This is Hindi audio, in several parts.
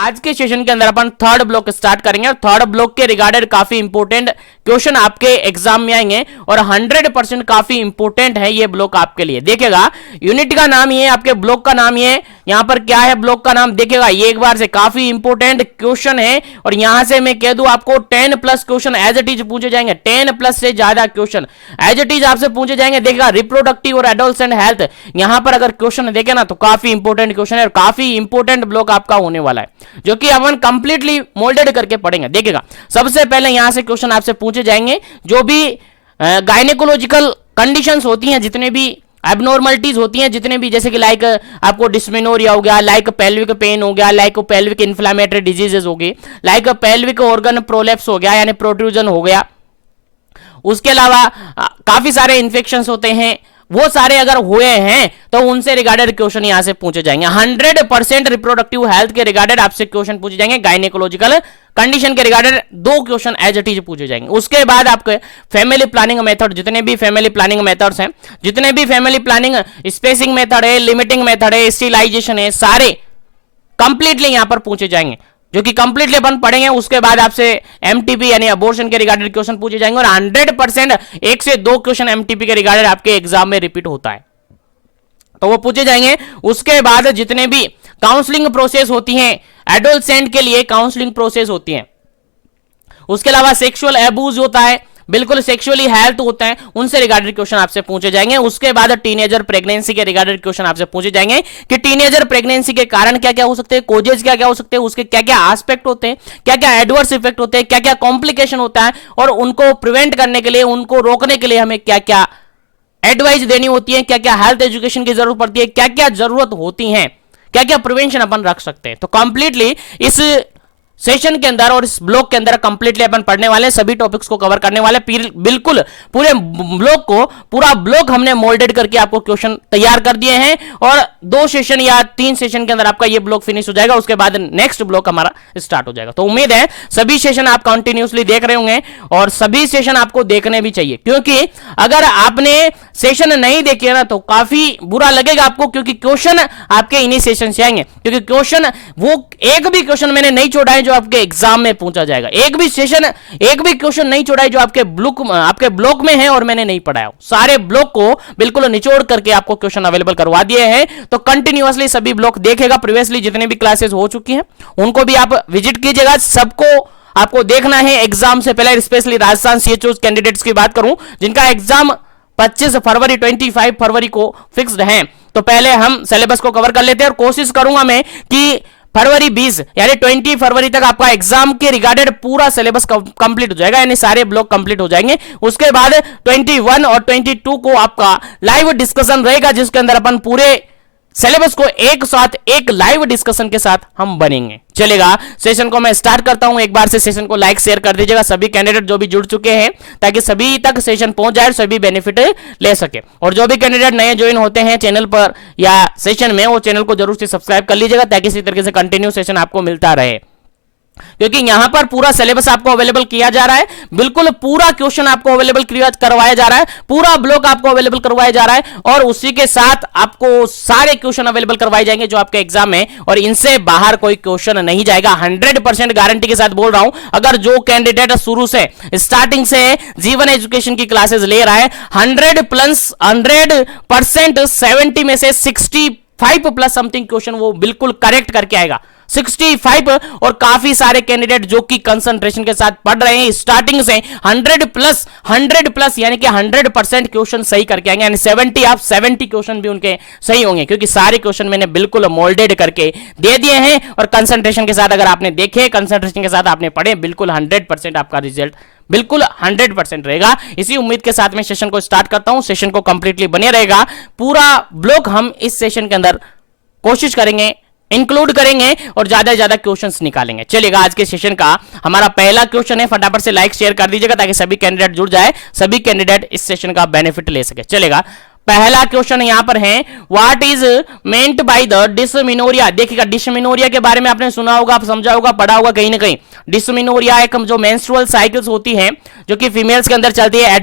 आज के सेशन के अंदर अपन थर्ड ब्लॉक स्टार्ट करेंगे और थर्ड ब्लॉक के रिगार्डेड काफी इंपोर्टेंट क्वेश्चन आपके एग्जाम में आएंगे और 100% काफी इंपोर्टेंट है ये ब्लॉक आपके लिए। देखिएगा यूनिट का नाम ये, आपके ब्लॉक का नाम ये, यहां पर क्या है ब्लॉक का नाम देखिएगा, ये एक बार से काफी इंपोर्टेंट क्वेश्चन है और यहां से मैं कह दूं आपको 10+ क्वेश्चन एज इट इज पूछे जाएंगे, 10+ से ज्यादा क्वेश्चन एज इट इज आपसे पूछे जाएंगे। देखिएगा रिप्रोडक्टिव और एडोलसेंट हेल्थ, यहां पर अगर क्वेश्चन देखे ना तो काफी इंपोर्टेंट क्वेश्चन है और काफी इंपोर्टेंट ब्लॉक आपका होने वाला है जो कि अपन कंप्लीटली मोल्डेड करके पढ़ेंगे। देखिएगा सबसे पहले यहां से क्वेश्चन आपसे पूछे जाएंगे जो भी गायनेकोलॉजिकल कंडीशंस होती हैं, जितने भी एबनॉर्मलिटीज होती हैं, जितने भी जैसे कि लाइक आपको डिस्मेनोरिया हो गया, लाइक पेल्विक पेन हो गया, लाइक पेल्विक इन्फ्लेमेटरी डिजीजेस हो गई, लाइक पेल्विक ऑर्गन प्रोलेप्स हो गया यानी प्रोट्रूजन हो गया, उसके अलावा काफी सारे इन्फेक्शंस होते हैं, वो सारे अगर हुए हैं तो उनसे रिगार्डेड क्वेश्चन यहां से पूछे जाएंगे। 100% रिप्रोडक्टिव हेल्थ के रिगार्डेड आपसे क्वेश्चन पूछे जाएंगे, गायनेकोलॉजिकल कंडीशन के regarded 2 question as it is पूछे जाएंगे। उसके बाद आपके फैमिली प्लानिंग मेथड, जितने भी फैमिली प्लानिंग मेथड्स हैं, जितने भी फैमिली प्लानिंग स्पेसिंग मेथड है, लिमिटिंग मेथड है, स्टीलाइजेशन है, सारे कंप्लीटली यहां पर पूछे जाएंगे जो कि कंप्लीटली अपन पढ़ेंगे। उसके बाद आपसे एमटीपी यानी अबॉर्शन के रिगार्डेड क्वेश्चन पूछे जाएंगे और 100% 1 से 2 क्वेश्चन एमटीपी के रिगार्डेड आपके एग्जाम में रिपीट होता है तो वो पूछे जाएंगे। उसके बाद जितने भी काउंसलिंग प्रोसेस होती हैं, एडोलसेंट के लिए काउंसलिंग प्रोसेस होती है, उसके अलावा सेक्सुअल एब्यूज होता है, बिल्कुल सेक्सुअली हेल्थ होता है, उनसे रिगार्डेड क्वेश्चन आपसे पूछे जाएंगे। उसके बाद टीनेजर प्रेगनेंसी के रिगार्डेड क्वेश्चन आपसे पूछे जाएंगे कि टीनेजर प्रेगनेंसी के कारण क्या क्या हो सकते हैं, कोजेज क्या क्या हो सकते हैं, उसके क्या क्या एस्पेक्ट होते हैं, क्या क्या एडवर्स इफेक्ट होते हैं, क्या क्या कॉम्प्लिकेशन होता है और उनको प्रिवेंट करने के लिए, उनको रोकने के लिए हमें क्या क्या एडवाइस देनी होती है, क्या क्या हेल्थ एजुकेशन की जरूरत पड़ती है, क्या क्या जरूरत होती है, क्या क्या प्रिवेंशन अपन रख सकते हैं। तो कंप्लीटली इस सेशन के अंदर और इस ब्लॉक के अंदर कंप्लीटली अपन पढ़ने वाले, सभी टॉपिक्स को कवर करने वाले, बिल्कुल पूरे ब्लॉक को, पूरा ब्लॉक हमने मोल्डेड करके आपको क्वेश्चन तैयार कर दिए हैं और 2 सेशन या 3 सेशन के अंदर आपका ये ब्लॉक फिनिश हो जाएगा। उसके बाद नेक्स्ट ब्लॉक हमारा स्टार्ट हो जाएगा। तो उम्मीद है सभी सेशन आप कंटिन्यूसली देख रहे होंगे और सभी सेशन आपको देखने भी चाहिए, क्योंकि अगर आपने सेशन नहीं देखे ना तो काफी बुरा लगेगा आपको, क्योंकि क्वेश्चन आपके इन्हीं सेशन से आएंगे, क्योंकि क्वेश्चन वो एक भी क्वेश्चन मैंने नहीं छोड़ा है जो आपके एग्जाम में पूछा जाएगा, एक भी सेशन, एक भी क्वेश्चन नहीं छोड़ा है जो आपके ब्लॉक में है और मैंने नहीं पढ़ाया। सारे ब्लॉक को बिल्कुल निचोड़ करके आपको क्वेश्चन अवेलेबल करवा दिए हैं, तो कंटिन्यूअसली सभी ब्लॉक देखेगा। प्रीवियसली जितने भी क्लासेस हो चुकी हैं उनको भी आप विजिट कीजिएगा, सबको आपको देखना है एग्जाम से पहले। स्पेशली राजस्थान सीएचओ कैंडिडेट्स की बात करूं जिनका एग्जाम 25 फरवरी 25 फरवरी को फिक्स्ड है, तो पहले हम सिलेबस को कवर कर लेते हैं और कोशिश करूंगा मैं कि फरवरी 20 यानी 20 फरवरी तक आपका एग्जाम के रिगार्डेड पूरा सिलेबस कंप्लीट हो जाएगा, यानी सारे ब्लॉक कंप्लीट हो जाएंगे। उसके बाद 21 और 22 को आपका लाइव डिस्कशन रहेगा, जिसके अंदर अपन पूरे सिलेबस को एक साथ एक लाइव डिस्कशन के साथ हम बनेंगे। चलेगा, सेशन को मैं स्टार्ट करता हूं। एक बार से सेशन को लाइक शेयर कर दीजिएगा सभी कैंडिडेट जो भी जुड़ चुके हैं, ताकि सभी तक सेशन पहुंच जाए, सभी बेनिफिट ले सके। और जो भी कैंडिडेट नए ज्वाइन होते हैं चैनल पर या सेशन में, वो चैनल को जरूर से सब्सक्राइब कर लीजिएगा, ताकि इसी तरीके से कंटिन्यू सेशन आपको मिलता रहे, क्योंकि यहां पर पूरा सिलेबस आपको अवेलेबल किया जा रहा है, बिल्कुल पूरा क्वेश्चन आपको अवेलेबल करवाया जा रहा है, पूरा ब्लॉक आपको अवेलेबल करवाया जा रहा है और उसी के साथ आपको सारे क्वेश्चन अवेलेबल करवाए जाएंगे जो आपके एग्जाम में, और इनसे बाहर कोई क्वेश्चन नहीं जाएगा। 100% गारंटी के साथ बोल रहा हूं। अगर जो कैंडिडेट शुरू से स्टार्टिंग से जीवन एजुकेशन की क्लासेस ले रहा है, 100% 70 में से 65+ समथिंग क्वेश्चन वो बिल्कुल करेक्ट करके आएगा, 65। और काफी सारे कैंडिडेट जो कि कंसंट्रेशन के साथ पढ़ रहे हैं स्टार्टिंग से 100+ यानी कि 100% क्वेश्चन सही करके आएंगे, यानी 70 क्वेश्चन भी उनके सही होंगे, क्योंकि सारे क्वेश्चन मैंने बिल्कुल मोल्डेड करके दे दिए हैं। और कंसंट्रेशन के साथ अगर आपने देखे, कंसंट्रेशन के साथ आपने पढ़े, बिल्कुल 100% आपका रिजल्ट बिल्कुल 100% रहेगा। इसी उम्मीद के साथ मैं सेशन को स्टार्ट करता हूं। सेशन को कंप्लीटली बने रहेगा, पूरा ब्लॉक हम इस सेशन के अंदर कोशिश करेंगे इंक्लूड करेंगे और ज्यादा से ज्यादा क्वेश्चंस निकालेंगे। चलिएगा, आज के सेशन का हमारा पहला क्वेश्चन है, फटाफट से लाइक शेयर कर दीजिएगा ताकि सभी कैंडिडेट जुड़ जाए, सभी कैंडिडेट इस सेशन का बेनिफिट ले सके। चलेगा, पहला क्वेश्चन यहां पर है, what is meant by the dysmenorrhoea. देखिएगा डिसमिनोरिया के बारे में आपने सुना होगा, आप समझा होगा, पढ़ा होगा कहीं ना कहीं। डिसमिनोरिया एक जो मेंस्ट्रुअल साइकिल्स होती हैं जो कि फीमेल्स के अंदर चलती है,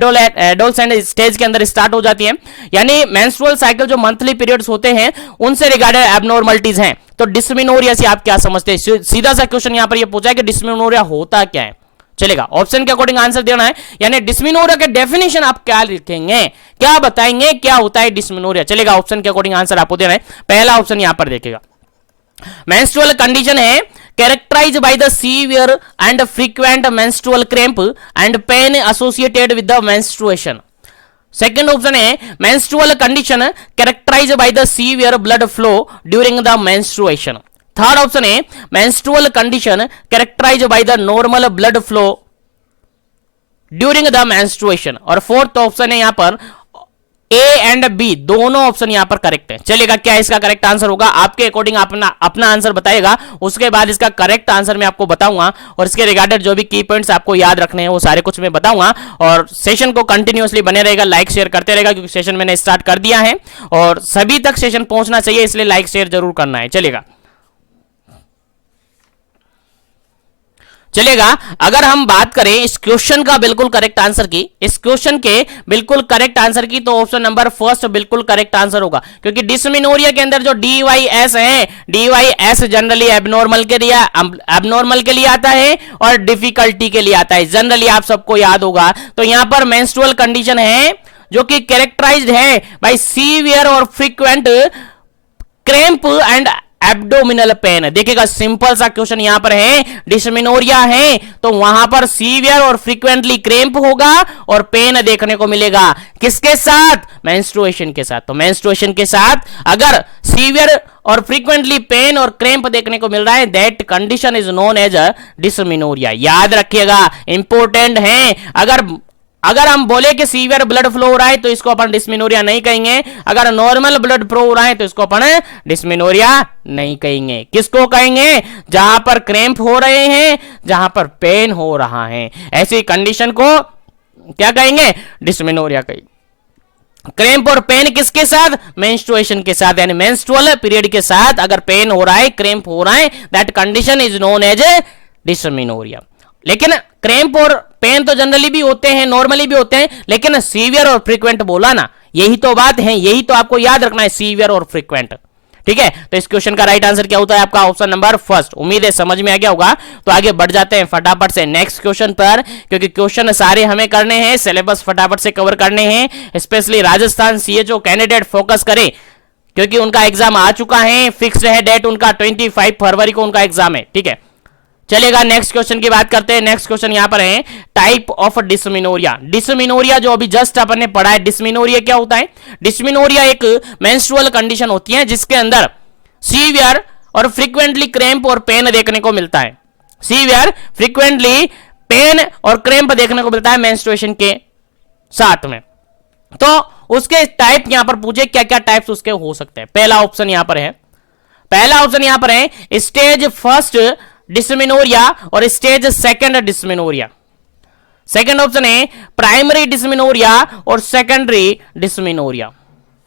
एडोलसेंट स्टेज के अंदर स्टार्ट हो जाती है, यानी मेंस्ट्रुअल साइकिल जो मंथली पीरियड्स होते हैं उनसे रिगार्डेड एबनॉर्मलिटीज हैं। तो डिसमिनोरिया से आप क्या समझते हैं? सीधा सा क्वेश्चन यहां पर यह पूछा है कि डिसमिनोरिया होता क्या है। चलेगा, ऑप्शन के अकॉर्डिंग आंसर देना है, यानी डिसमिनोरिया के डेफिनेशन आप क्या लिखेंगे, क्या बताएंगे, क्या होता है डिसमिनोरिया। चलेगा, ऑप्शन के अकॉर्डिंग आंसर आपको देना है। पहला ऑप्शन यहां पर देखिएगा, मेंस्ट्रुअल कंडीशन है characterized by the severe and frequent menstrual cramp and pain associated with the menstruation. Second option है menstrual condition characterized by the severe blood flow during the menstruation. Third option है menstrual condition characterized by the normal blood flow during the menstruation. और फोर्थ ऑप्शन है यहां पर ए एंड बी, दोनों ऑप्शन यहां पर करेक्ट है। चलेगा, क्या इसका करेक्ट आंसर होगा? आपके अकॉर्डिंग अपना आंसर बताएगा, उसके बाद इसका करेक्ट आंसर मैं आपको बताऊंगा और इसके रिगार्डेड जो भी की पॉइंट्स आपको याद रखने हैं वो सारे कुछ मैं बताऊंगा। और सेशन को कंटिन्यूअसली बने रहेगा, लाइक शेयर करते रहेगा, क्योंकि सेशन मैंने स्टार्ट कर दिया है और सभी तक सेशन पहुंचना चाहिए, इसलिए लाइक शेयर जरूर करना है। चलेगा, अगर हम बात करें इस क्वेश्चन का बिल्कुल करेक्ट आंसर की, इस क्वेश्चन के बिल्कुल करेक्ट आंसर की, तो ऑप्शन नंबर फर्स्ट बिल्कुल करेक्ट आंसर होगा, क्योंकि डिसमिनोरिया के अंदर जो DYS है, DYS जनरली एबनॉर्मल के लिए आता है और डिफिकल्टी के लिए आता है, जनरली आप सबको याद होगा। तो यहां पर मेंस्ट्रुअल कंडीशन है जो कि कैरेक्टराइज्ड है बाय सीवियर और frequent cramp and abdominal pain. देखिएगा, सिंपल सा क्वेश्चन यहां पर है, डिसमिनोरिया है तो वहां पर सीवियर और फ्रीक्वेंटली क्रैम्प होगा और पेन देखने को मिलेगा, किसके साथ? मेंस्ट्रुएशन के साथ। तो मेंस्ट्रुएशन के साथ अगर सीवियर और फ्रीक्वेंटली पेन और क्रैम्प देखने को मिल रहा है, that condition is known as dysmenorrhoea. याद रखिएगा, इंपॉर्टेंट है। अगर हम बोले कि सीवियर ब्लड फ्लो हो रहा है तो इसको अपन डिसमिनोरिया नहीं कहेंगे, अगर नॉर्मल ब्लड फ्लो हो रहा है तो इसको अपन डिसमिनोरिया नहीं कहेंगे। किसको कहेंगे? जहां पर क्रैम्प हो रहे हैं, जहां पर पेन हो रहा है, ऐसी कंडीशन को क्या कहेंगे? डिसमिनोरिया कहेंगे। क्रैम्प और पेन किसके साथ? मेंस्ट्रुएशन के साथ, यानी मेंस्ट्रुअल पीरियड के साथ अगर पेन हो रहा है, क्रैम्प हो रहा है, that condition is known as dysmenorrhoea. लेकिन क्रैम्प और पेन तो जनरली भी होते हैं, नॉर्मली भी होते हैं, लेकिन सीवियर और फ्रीक्वेंट बोला ना, यही तो बात है, यही तो आपको याद रखना है, सीवियर और फ्रीक्वेंट। ठीक है, तो इस क्वेश्चन का राइट आंसर क्या होता है आपका? Option number first. उम्मीद है समझ में आ गया होगा। तो आगे बढ़ जाते हैं फटाफट से नेक्स्ट क्वेश्चन पर, क्योंकि क्वेश्चन सारे हमें करने हैं, सिलेबस फटाफट से कवर करने हैं। Specially Rajasthan CHO candidate focus करें, क्योंकि उनका एग्जाम आ चुका है, फिक्स्ड है डेट उनका, 25 फरवरी को उनका एग्जाम है। ठीक है, चलेगा, नेक्स्ट क्वेश्चन की बात करते हैं। नेक्स्ट क्वेश्चन यहां पर है, टाइप ऑफ डिसमिनोरिया। डिसमिनोरिया जो अभी जस्ट अपन ने पढ़ा है, डिसमिनोरिया क्या होता है? डिसमिनोरिया एक मेंस्ट्रुअल कंडीशन होती है जिसके अंदर सीवियर और फ्रीक्वेंटली क्रैम्प और पेन देखने को मिलता है। सीवियर, फ्रीक्वेंटली पेन और क्रैम्प देखने को मिलता है मेंस्ट्रुएशन के साथ में। तो उसके टाइप यहां पर पूछे, क्या क्या टाइप्स उसके हो सकते हैं। पहला ऑप्शन यहां पर है स्टेज फर्स्ट डिसमिनोरिया और stage second dysmenorrhoea. Second option है प्राइमरी डिसमिनोरिया और सेकेंडरी डिसमिनोरिया।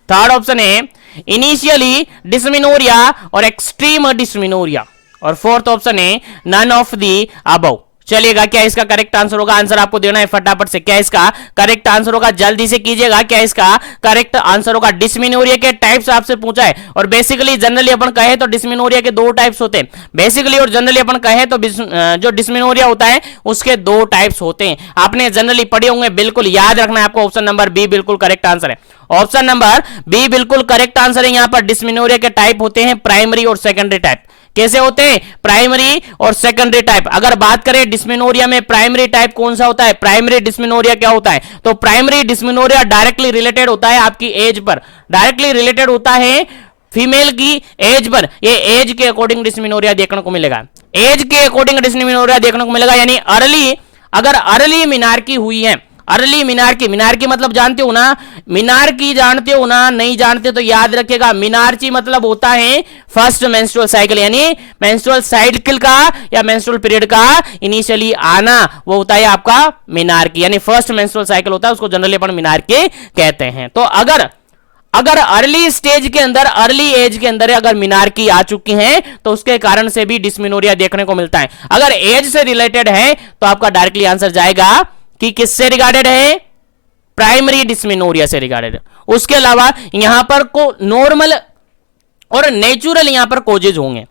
थर्ड ऑप्शन है इनिशियली डिसमिनोरिया और एक्सट्रीम डिसमिनोरिया। और फोर्थ ऑप्शन है नन ऑफ द अबव। चलिएगा, क्या इसका करेक्ट आंसर होगा? आंसर आपको देना है फटाफट से। क्या इसका करेक्ट आंसर होगा? जल्दी से कीजिएगा। क्या इसका करेक्ट आंसर होगा? डिसमिनोरिया के टाइप्स आपसे पूछा है, और बेसिकली जनरली अपन कहे तो डिसमिनोरिया के दो टाइप्स होते हैं। बेसिकली और जनरली अपन कहे तो जो डिसमिनोरिया होता है उसके दो टाइप्स होते हैं। आपने जनरली पढ़े होंगे, बिल्कुल याद रखना है आपको। ऑप्शन नंबर बी बिल्कुल करेक्ट आंसर है। ऑप्शन नंबर बी बिल्कुल करेक्ट आंसर है। यहां पर डिसमिनोरिया के टाइप होते हैं प्राइमरी और सेकेंडरी टाइप। कैसे होते हैं? प्राइमरी और सेकेंडरी टाइप। अगर बात करें डिसमिनोरिया में प्राइमरी टाइप कौन सा होता है, प्राइमरी डिसमिनोरिया क्या होता है, तो प्राइमरी डिसमिनोरिया डायरेक्टली रिलेटेड होता है आपकी एज पर, डायरेक्टली रिलेटेड होता है फीमेल की एज पर। ये एज के अकॉर्डिंग डिसमिनोरिया देखने को मिलेगा, एज के अकॉर्डिंग डिसमिनोरिया देखने को मिलेगा। यानी अर्ली, अगर अर्ली मिनार्की हुई है, अर्ली मिनार्की, मिनार्की मतलब जानते हो ना, मिनार्की जानते हो ना, नहीं जानते तो याद रखिएगा। मिनार्ची मतलब होता है फर्स्ट मेंस्ट्रुअल साइकिल, यानी मेंस्ट्रुअल साइकिल का या मेंस्ट्रुअल पीरियड का इनिशियली आना, वो होता है आपका मिनार्की, यानी फर्स्ट मेंस्ट्रुअल साइकिल होता है, उसको जनरली अपन मिनार्की कहते हैं। तो अगर अगर अर्ली स्टेज के अंदर, अर्ली एज के अंदर अगर मिनार्की आ चुकी है तो उसके कारण से भी डिस्मिनोरिया देखने को मिलता है। अगर एज से रिलेटेड है तो आपका डायरेक्टली आंसर जाएगा कि किससे रिगार्डेड है, प्राइमरी डिस्मिनोरिया से रिगार्डेड। उसके अलावा यहां पर को नॉर्मल और नेचुरल यहां पर कोजेज होंगे,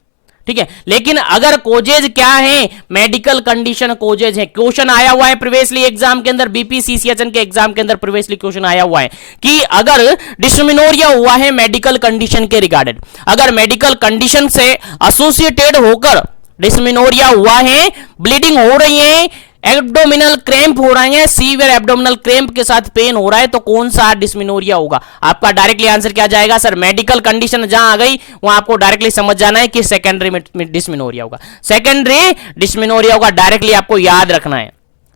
ठीक है। लेकिन अगर कोजेज क्या है, मेडिकल कंडीशन कोजेज है। क्वेश्चन आया हुआ है प्रीवियसली एग्जाम के अंदर, बीपीसीसीएचएन के एग्जाम के अंदर प्रीवियसली क्वेश्चन आया हुआ है कि अगर डिस्मिनोरिया हुआ है मेडिकल कंडीशन के रिगार्डेड, अगर मेडिकल कंडीशन से एसोसिएटेड होकर डिस्मिनोरिया हुआ है, ब्लीडिंग हो रही है, एब्डोमिनल क्रैम्प हो रहे हैं, सीवियर एब्डोमिनल क्रैम्प के साथ पेन हो रहा है, तो कौन सा डिस्मिनोरिया होगा? आपका डायरेक्टली आंसर क्या जाएगा सर? मेडिकल कंडीशन जहां आ गई वहां आपको डायरेक्टली समझ जाना है कि सेकेंडरी डिस्मिनोरिया होगा, सेकेंडरी डिस्मिनोरिया होगा, डायरेक्टली आपको याद रखना है,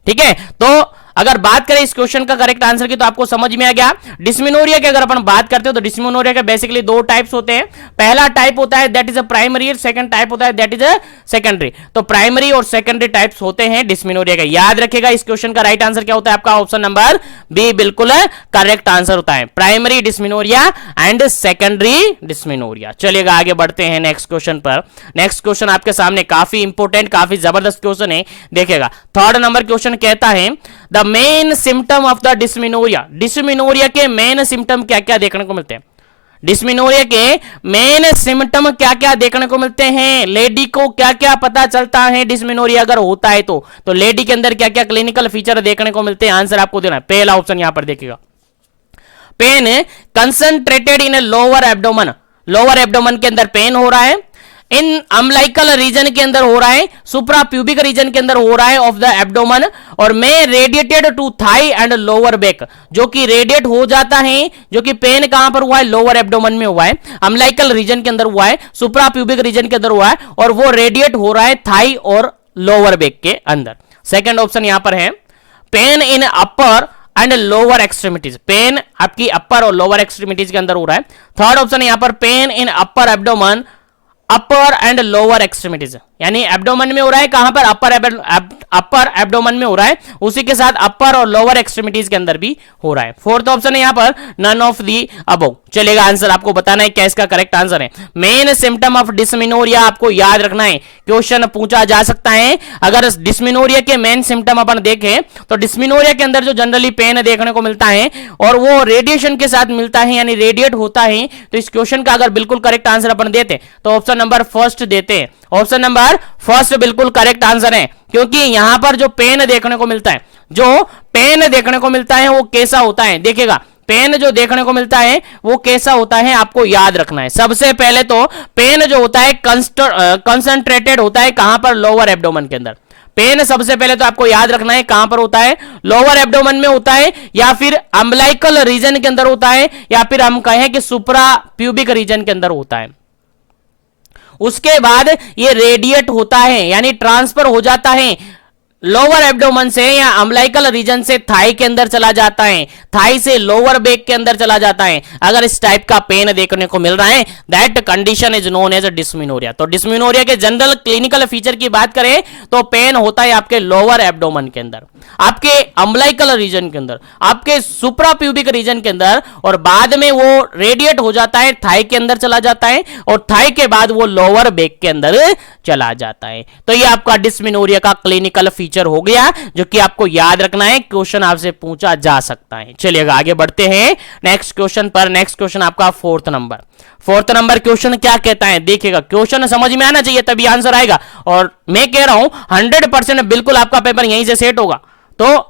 ठीक है। तो अगर बात करें इस क्वेश्चन का करेक्ट आंसर की तो आपको समझ में आ गया। डिस्मिनोरिया की अगर अपन बात करते हो तो डिस्मिनोरिया के बेसिकली दो टाइप्स होते हैं। पहला टाइप होता है that is a primary, second type होता है दैट इज अ सेकेंडरी। तो प्राइमरी और सेकेंडरी टाइप्स होते हैं डिस्मिनोरिया के। याद रखिएगा इस क्वेश्चन का राइट आंसर क्या होता है आपका? ऑप्शन नंबर बी बिल्कुल करेक्ट आंसर होता है, primary dysmenorrhoea and secondary dysmenorrhoea. चलिएगा आगे बढ़ते हैं नेक्स्ट क्वेश्चन पर। नेक्स्ट क्वेश्चन आपके सामने काफी इंपोर्टेंट, काफी जबरदस्त क्वेश्चन है, देखिएगा। थर्ड नंबर क्वेश्चन कहता है the main symptom of the dysmenorrhoea. Dysmenorrhoea के मेन सिम्टम क्या क्या देखने को मिलते हैं? डिस्मिनोरिया के मेन सिम्टम क्या क्या देखने को मिलते हैं? लेडी को क्या क्या पता चलता है डिस्मिनोरिया अगर होता है तो लेडी के अंदर क्या क्या क्लिनिकल फीचर देखने को मिलते हैं? आंसर आपको देना है। पहला ऑप्शन यहां पर देखिएगा, pain concentrated in lower abdomen, lower abdomen के अंदर पेन हो रहा है, इन अम्लाइकल रीजन के अंदर हो रहा है, सुप्रा प्यूबिक रीजन के अंदर हो रहा है ऑफ द एब्डोमेन, और में radiated to thigh and lower back, जो कि रेडिएट हो जाता है, जो कि पेन कहां पर हुआ है? लोअर एब्डोमेन में हुआ है, अम्लाइकल रीजन के अंदर हुआ है, सुप्रा प्यूबिक रीजन के अंदर हुआ है, और वो रेडिएट हो रहा है थाई और लोअर बैक के अंदर। सेकेंड ऑप्शन यहां पर है pain in upper and lower extremities, pain आपकी अपर और लोअर एक्सट्रीमिटीज के अंदर हो रहा है। थर्ड ऑप्शन यहां पर pen in upper abdomen, upper and lower extremities, यानी एब्डोमेन में हो रहा है, कहां पर? अपर एब्डोमेन में हो रहा है, उसी के साथ अपर और लोअर एक्सट्रीमिटीज के अंदर भी हो रहा है। फोर्थ ऑप्शन है यहां पर नन ऑफ दी अबव। चलेगा, आंसर आपको बताना है क्या इसका करेक्ट आंसर है। मेन सिम्टम ऑफ डिस्मिनोरिया आपको याद रखना है, क्वेश्चन पूछा जा सकता है। अगर डिस्मिनोरिया के मेन सिम्टम अपन देखें तो डिस्मिनोरिया के अंदर जो जनरली पेन देखने को मिलता है और वो रेडिएशन के साथ मिलता है, यानी रेडिएट होता है, तो इस क्वेश्चन का अगर बिल्कुल करेक्ट आंसर अपन देते तो ऑप्शन नंबर फर्स्ट देते हैं। ऑप्शन नंबर फर्स्ट बिल्कुल करेक्ट आंसर है, क्योंकि यहां पर जो पेन देखने को मिलता है, जो पेन देखने को मिलता है वो कैसा होता है? देखिएगा, पेन जो देखने को मिलता है वो कैसा होता है आपको याद रखना है। सबसे पहले तो पेन जो होता है कंसंट्रेटेड होता है, कहां पर? लोअर एब्डोमेन के अंदर। पेन सबसे पहले तो आपको याद रखना है कहां पर होता है? लोअर एब्डोमेन में होता है, या फिर अम्लाइकल रीजन के अंदर होता है, या फिर हम कहें कि सुप्रा प्यूबिक रीजन के अंदर होता है। उसके बाद ये रेडिएट होता है, यानी ट्रांसफर हो जाता है लोअर एब्डोमेन से या अम्लाइकल रीजन से थाई के अंदर चला जाता है, थाई से लोअर बैक के अंदर चला जाता है। अगर इस टाइप का पेन देखने को मिल रहा है, that condition is known as dysmenorrhoea. तो डिस्मिनोरिया के जनरल क्लिनिकल फीचर की बात करें तो पेन होता है आपके लोअर एब्डोमेन के अंदर, आपके अम्लाइकल रीजन के अंदर, आपके सुप्रा प्यूबिक रीजन के अंदर, और बाद में वो रेडिएट हो जाता है, थाई के अंदर चला जाता है, और थाई के बाद वो लोअर बैक के अंदर चला जाता है। तो ये आपका डिस्मिनोरिया का क्लिनिकल फीचर हो गया, जो कि आपको याद रखना है, क्वेश्चन आपसे पूछा जा सकता है। चलिएगा आगे बढ़ते हैं नेक्स्ट क्वेश्चन पर। नेक्स्ट क्वेश्चन आपका फोर्थ नंबर क्वेश्चन क्या कहता है? देखिएगा, क्वेश्चन समझ में आना चाहिए तभी आंसर आएगा, और मैं कह रहा हूं 100% बिल्कुल आपका पेपर यहीं से सेट होगा, तो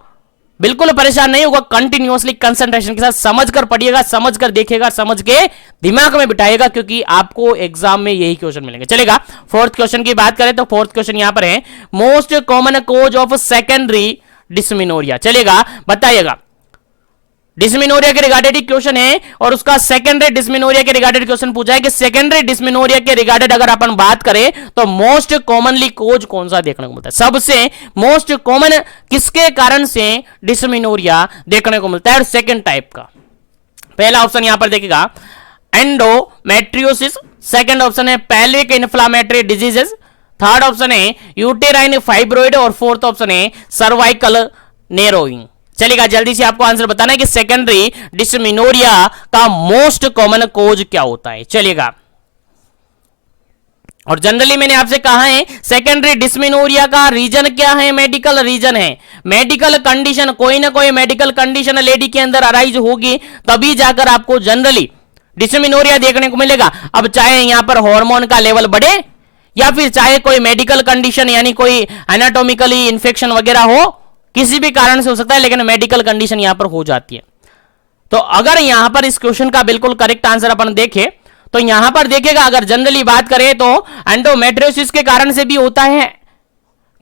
बिल्कुल परेशान नहीं होगा। कंटिन्यूअसली कंसंट्रेशन के साथ समझ कर पढ़िएगा, समझ कर देखिएगा, समझ के दिमाग में बिठाइएगा, क्योंकि आपको एग्जाम में यही क्वेश्चन मिलेंगे। चलेगा, फोर्थ क्वेश्चन की बात करें तो फोर्थ क्वेश्चन यहां पर है most common cause of secondary dysmenorrhoea. चलेगा, बताइएगा, डिस्मिनोरिया के रिगार्डेड क्वेश्चन है और उसका सेकेंडरी डिस्मिनोरिया के रिगार्डेड क्वेश्चन पूछा है कि सेकेंडरी डिस्मिनोरिया के रिगार्डेड अगर अपन बात करें तो मोस्ट कॉमनली कोज कौन सा देखने को मिलता है? सबसे मोस्ट कॉमन किसके कारण से डिस्मिनोरिया देखने को मिलता है? और सेकेंड टाइप का पहला ऑप्शन यहां पर देखिएगा एंडोमेट्रियोसिस, सेकेंड ऑप्शन है pelvic inflammatory diseases, third option है यूटेराइन फाइब्रोइड, और फोर्थ ऑप्शन है सर्वाइकल नेरोइंग। चलिएगा जल्दी से आपको आंसर बताना है कि सेकेंडरी डिस्मेनोरिया का मोस्ट कॉमन कोज क्या होता है। चलिएगा, और जनरली मैंने आपसे कहा है सेकेंडरी डिस्मेनोरिया का रीजन क्या है, मेडिकल रीजन है। मेडिकल कंडीशन, कोई ना कोई मेडिकल कंडीशन लेडी के अंदर अराइज होगी तभी जाकर आपको जनरली डिस्मेनोरिया देखने को मिलेगा। अब चाहे यहां पर हार्मोन का लेवल बढ़े या फिर चाहे कोई मेडिकल कंडीशन यानी कोई एनाटॉमिकली इंफेक्शन वगैरह हो, किसी भी कारण से हो सकता है, लेकिन मेडिकल कंडीशन यहां पर हो जाती है। तो अगर यहां पर इस क्वेश्चन का बिल्कुल करेक्ट आंसर अपन देखें तो यहां पर देखिएगा, अगर जनरली बात करें तो एंडोमेट्रियोसिस के कारण से भी होता है,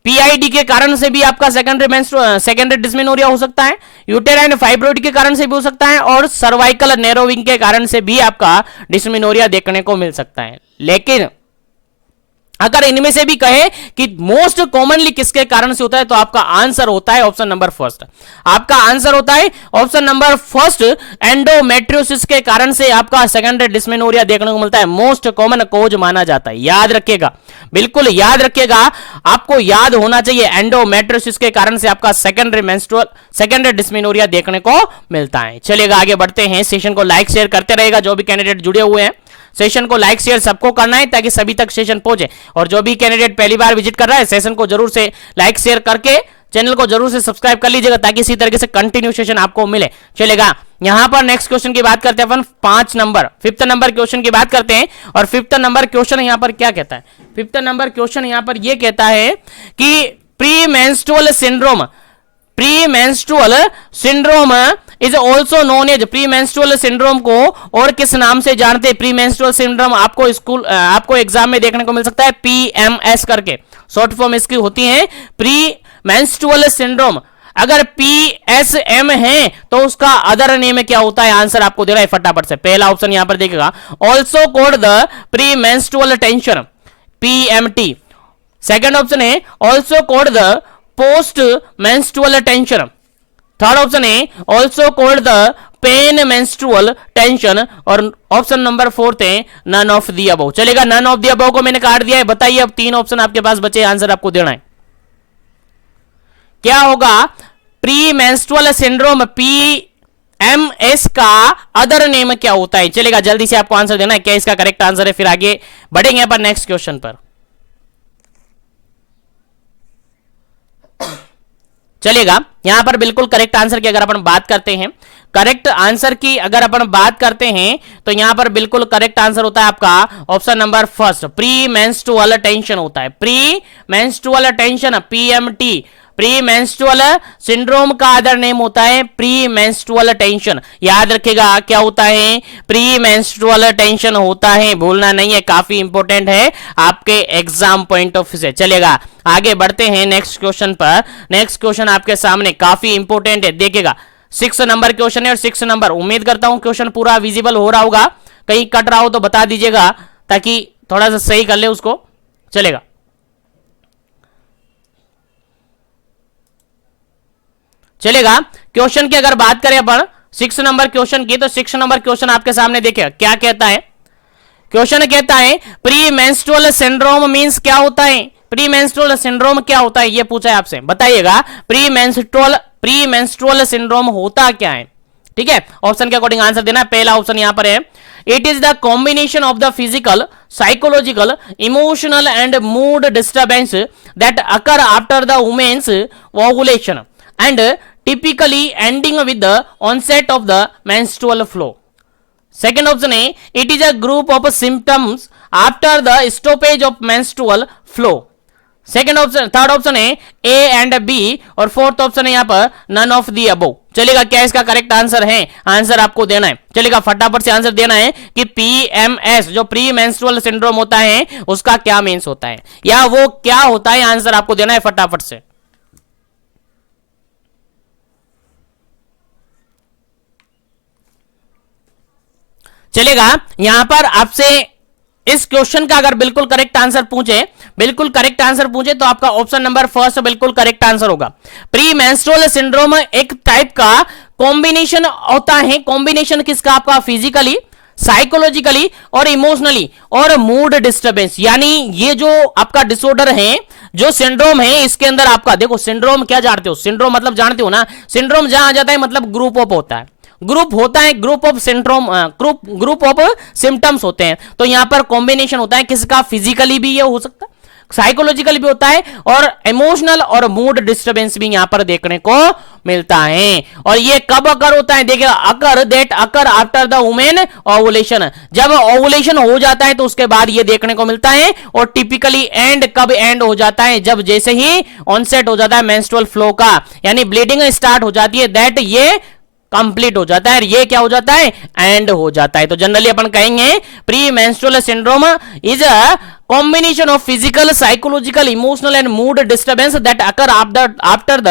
पीआईडी के कारण से भी आपका सेकेंडरी डिस्मेनोरिया हो सकता है, यूटेराइन फाइब्रोइड के कारण से भी हो सकता है, और सर्वाइकल नैरोविंग के कारण से भी आपका डिस्मेनोरिया देखने को मिल सकता है। लेकिन अगर इनमें से भी कहे कि मोस्ट कॉमनली किसके कारण से होता है तो आपका आंसर होता है ऑप्शन नंबर फर्स्ट। आपका आंसर होता है ऑप्शन नंबर फर्स्ट, एंडोमेट्रियोसिस के कारण से आपका सेकेंडरी डिस्मेनोरिया देखने को मिलता है, मोस्ट कॉमन कोज माना जाता है। याद रखिएगा, बिल्कुल याद रखिएगा, आपको याद होना चाहिए एंडोमेट्रियोसिस के कारण से आपका सेकेंडरी डिस्मेनोरिया देखने को मिलता है। चलिएगा आगे बढ़ते हैं, सेशन को लाइक शेयर करते रहेगा, जो भी कैंडिडेट जुड़े हुए हैं सेशन को लाइक शेयर सबको करना है ताकि सभी तक सेशन पहुंचे। और जो भी कैंडिडेट पहली बार विजिट कर रहा है सेशन को जरूर से लाइक शेयर करके चैनल को जरूर से सब्सक्राइब कर लीजिएगा ताकि इसी तरीके से कंटिन्यू सेशन आपको मिले। चलेगा, यहां पर नेक्स्ट क्वेश्चन की बात करते हैं अपन, 5 नंबर क्वेश्चन की बात करते हैं। और 5th नंबर क्वेश्चन यहां पर क्या कहता है? 5th नंबर क्वेश्चन यहां पर यह कहता है कि premenstrual syndrome is also known as, premenstrual syndrome को और किस नाम से जानते हैं? प्रीमेंस्ट्रुअल सिंड्रोम आपको एग्जाम में देखने को मिल सकता है पीएमएस करके, शॉर्ट फॉर्म इसकी होती है प्रीमेंस्ट्रुअल सिंड्रोम। अगर पीएसएम है तो उसका अदर नेम क्या होता है? आंसर आपको दे रहा है फटाफट से। पहला ऑप्शन यहां पर देखिएगा, also called the premenstrual tension, PMT. Second option है also called the post menstrual tension. Third option है also called the pain menstrual tension. और ऑप्शन नंबर 4 है नन ऑफ दी अबव। चलेगा, नन ऑफ दी अबव को मैंने काट दिया है। बताइए अब 3 ऑप्शन आपके पास बचे, आंसर आपको देना है। क्या होगा? प्री मेंस्ट्रुअल सिंड्रोम पीएमएस का अदर नेम क्या होता है? चलेगा, जल्दी से आपको आंसर देना है, क्या इसका करेक्ट आंसर है। फिर आगे बढ़ेंगे अपन नेक्स्ट क्वेश्चन पर। चलेगा, यहां पर बिल्कुल करेक्ट आंसर की अगर अपन बात करते हैं, करेक्ट आंसर की अगर अपन बात करते हैं तो यहां पर बिल्कुल करेक्ट आंसर होता है आपका option number first, pre menstrual tension होता है। Pre menstrual tension PMT, pre menstrual syndrome का अदर नेम होता है प्री मेंस्ट्रुअल टेंशन। याद रखिएगा क्या होता है? प्री मेंस्ट्रुअल टेंशन होता है, भूलना नहीं है, काफी इंपॉर्टेंट है आपके एग्जाम पॉइंट ऑफ व्यू से। चलेगा, आगे बढ़ते हैं नेक्स्ट क्वेश्चन पर। नेक्स्ट क्वेश्चन आपके सामने काफी इंपॉर्टेंट है, देखिएगा 6 नंबर क्वेश्चन है। और 6 नंबर, उम्मीद करता हूं क्वेश्चन पूरा विजिबल हो रहा होगा, कहीं कट रहा हो तो बता दीजिएगा ताकि थोड़ा सा सही कर ले उसको। चलेगा, चलेगा, क्वेश्चन की अगर बात करें अपन 6 नंबर क्वेश्चन की, तो 6 नंबर क्वेश्चन आपके सामने देखिए क्या कहता है। क्वेश्चन कहता है प्री मेंस्ट्रुअल सिंड्रोम मींस क्या होता है? प्री मेंस्ट्रुअल सिंड्रोम क्या होता है ये पूछा है आपसे, बताइएगा। प्री मेंस्ट्रुअल सिंड्रोम होता क्या है? ठीक है, ऑप्शन के अकॉर्डिंग आंसर देना है। पहला ऑप्शन यहां पर है, it is the combination of the physical, psychological, emotional and mood disturbance that occur after the women's ovulation and typically ending with the onset of the menstrual flow. Second option है, it is a group of symptoms after the stoppage of menstrual flow. Second option, third option है ए एंड बी, और फोर्थ ऑप्शन है यहां पर नन ऑफ दी अबव। चलेगा, क्या इसका करेक्ट आंसर है? आंसर आपको देना है। चलेगा, फटाफट से आंसर देना है कि पीएमएस जो प्री मेंस्ट्रुअल सिंड्रोम होता है उसका क्या मीन्स होता है या वो क्या होता है, आंसर आपको देना है फटाफट से। चलेगा, यहां पर आपसे इस क्वेश्चन का अगर बिल्कुल करेक्ट आंसर पूछे तो आपका ऑप्शन नंबर फर्स्ट बिल्कुल करेक्ट आंसर होगा। प्री मेंस्ट्रुअल सिंड्रोम एक टाइप का कॉम्बिनेशन होता है। कॉम्बिनेशन किसका? आपका फिजिकली, साइकोलॉजिकली और इमोशनली और मूड डिस्टर्बेंस, यानी ये जो आपका डिसऑर्डर है, जो सिंड्रोम है, इसके अंदर आपका देखो सिंड्रोम क्या जानते हो, सिंड्रोम मतलब जानते हो ना, सिंड्रोम जहां आ जाता है मतलब ग्रुप ऑफ होता है, ग्रुप होता है, group of syndrome, group of symptoms होते हैं। तो यहां पर कॉम्बिनेशन होता है किसका, फिजिकली भी ये हो सकता है, साइकोलॉजिकल भी होता है और इमोशनल और मूड डिस्टर्बेंस भी यहां पर देखने को मिलता है। और ये कब अकर होता है, देखिए occur that occur after the women ovulation, जब ओवुलेशन हो जाता है तो उसके बाद ये देखने को मिलता है। और टिपिकली एंड कब एंड हो जाता है, जब जैसे ही ऑनसेट हो जाता है मेंस्ट्रुअल फ्लो का, यानी ब्लीडिंग स्टार्ट हो जाती है, दैट ये कंप्लीट हो जाता है, ये क्या हो जाता है, एंड हो जाता है। तो जनरली अपन कहेंगे pre menstrual syndrome is a combination of physical, psychological, emotional and mood disturbance that occur after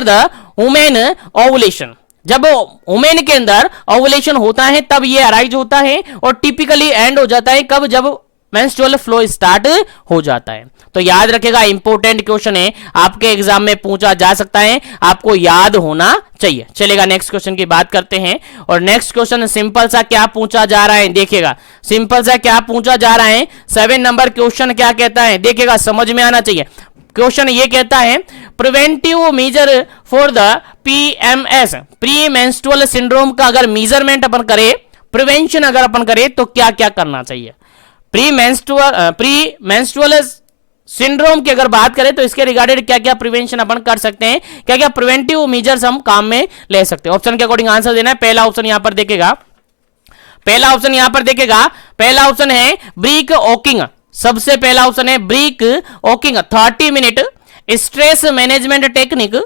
the women ovulation. जब वुमेन के अंदर ओवुलेशन होता है तब ये अराइज होता है और टिपिकली एंड हो जाता है कब, जब मेंस्ट्रुअल फ्लो स्टार्ट हो जाता है। तो याद रखेगा, इंपॉर्टेंट क्वेश्चन है, आपके एग्जाम में पूछा जा सकता है, आपको याद होना चाहिए। चलेगा, नेक्स्ट क्वेश्चन की बात करते हैं। और नेक्स्ट क्वेश्चन सिंपल सा क्या पूछा जा रहा है, देखिएगा सिंपल सा क्या पूछा जा रहा है। 7 नंबर क्वेश्चन क्या कहता है, देखिएगा समझ में आना चाहिए। क्वेश्चन ये कहता है preventive measure for the PMS, pre menstrual syndrome का अगर मेजरमेंट अपन करें, प्रिवेंशन अगर अपन करें तो क्या क्या करना चाहिए। प्री मेंस्ट्रुअल सिंड्रोम की अगर बात करें तो इसके रिगार्डेड क्या क्या प्रिवेंशन अपन कर सकते हैं, क्या क्या प्रिवेंटिव मेजर्स हम काम में ले सकते हैं। ऑप्शन के अकॉर्डिंग आंसर देना है। पहला ऑप्शन यहां पर देखेगा, पहला ऑप्शन है ब्रीक वॉकिंग, सबसे पहला ऑप्शन है brisk walking, 30 minute stress management technique,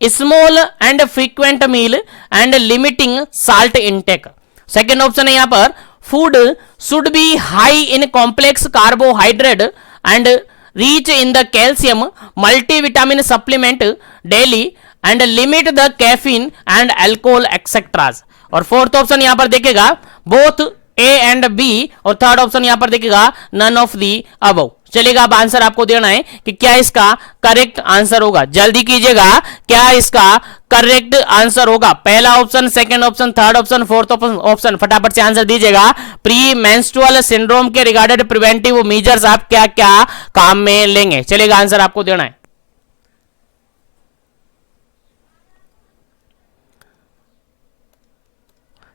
small and frequent meal and limiting salt intake. Second option है यहां पर food should be high in complex carbohydrate and reach in the calcium multivitamin supplement daily and limit the caffeine and alcohol etc. और फोर्थ ऑप्शन यहां पर देखेगा बोथ ए एंड बी, और थर्ड ऑप्शन यहां पर देखेगा नन ऑफ दी अबव। चलेगा, अब आंसर आपको देना है कि क्या इसका करेक्ट आंसर होगा, जल्दी कीजिएगा, क्या इसका करेक्ट आंसर होगा। पहला option, second option, third option, fourth option, फटाफट से आंसर दीजिएगा। प्री मेंस्ट्रुअल सिंड्रोम के रिगार्डेड प्रिवेंटिव मेजर्स आप क्या क्या काम में लेंगे। चलेगा, आंसर आपको देना है।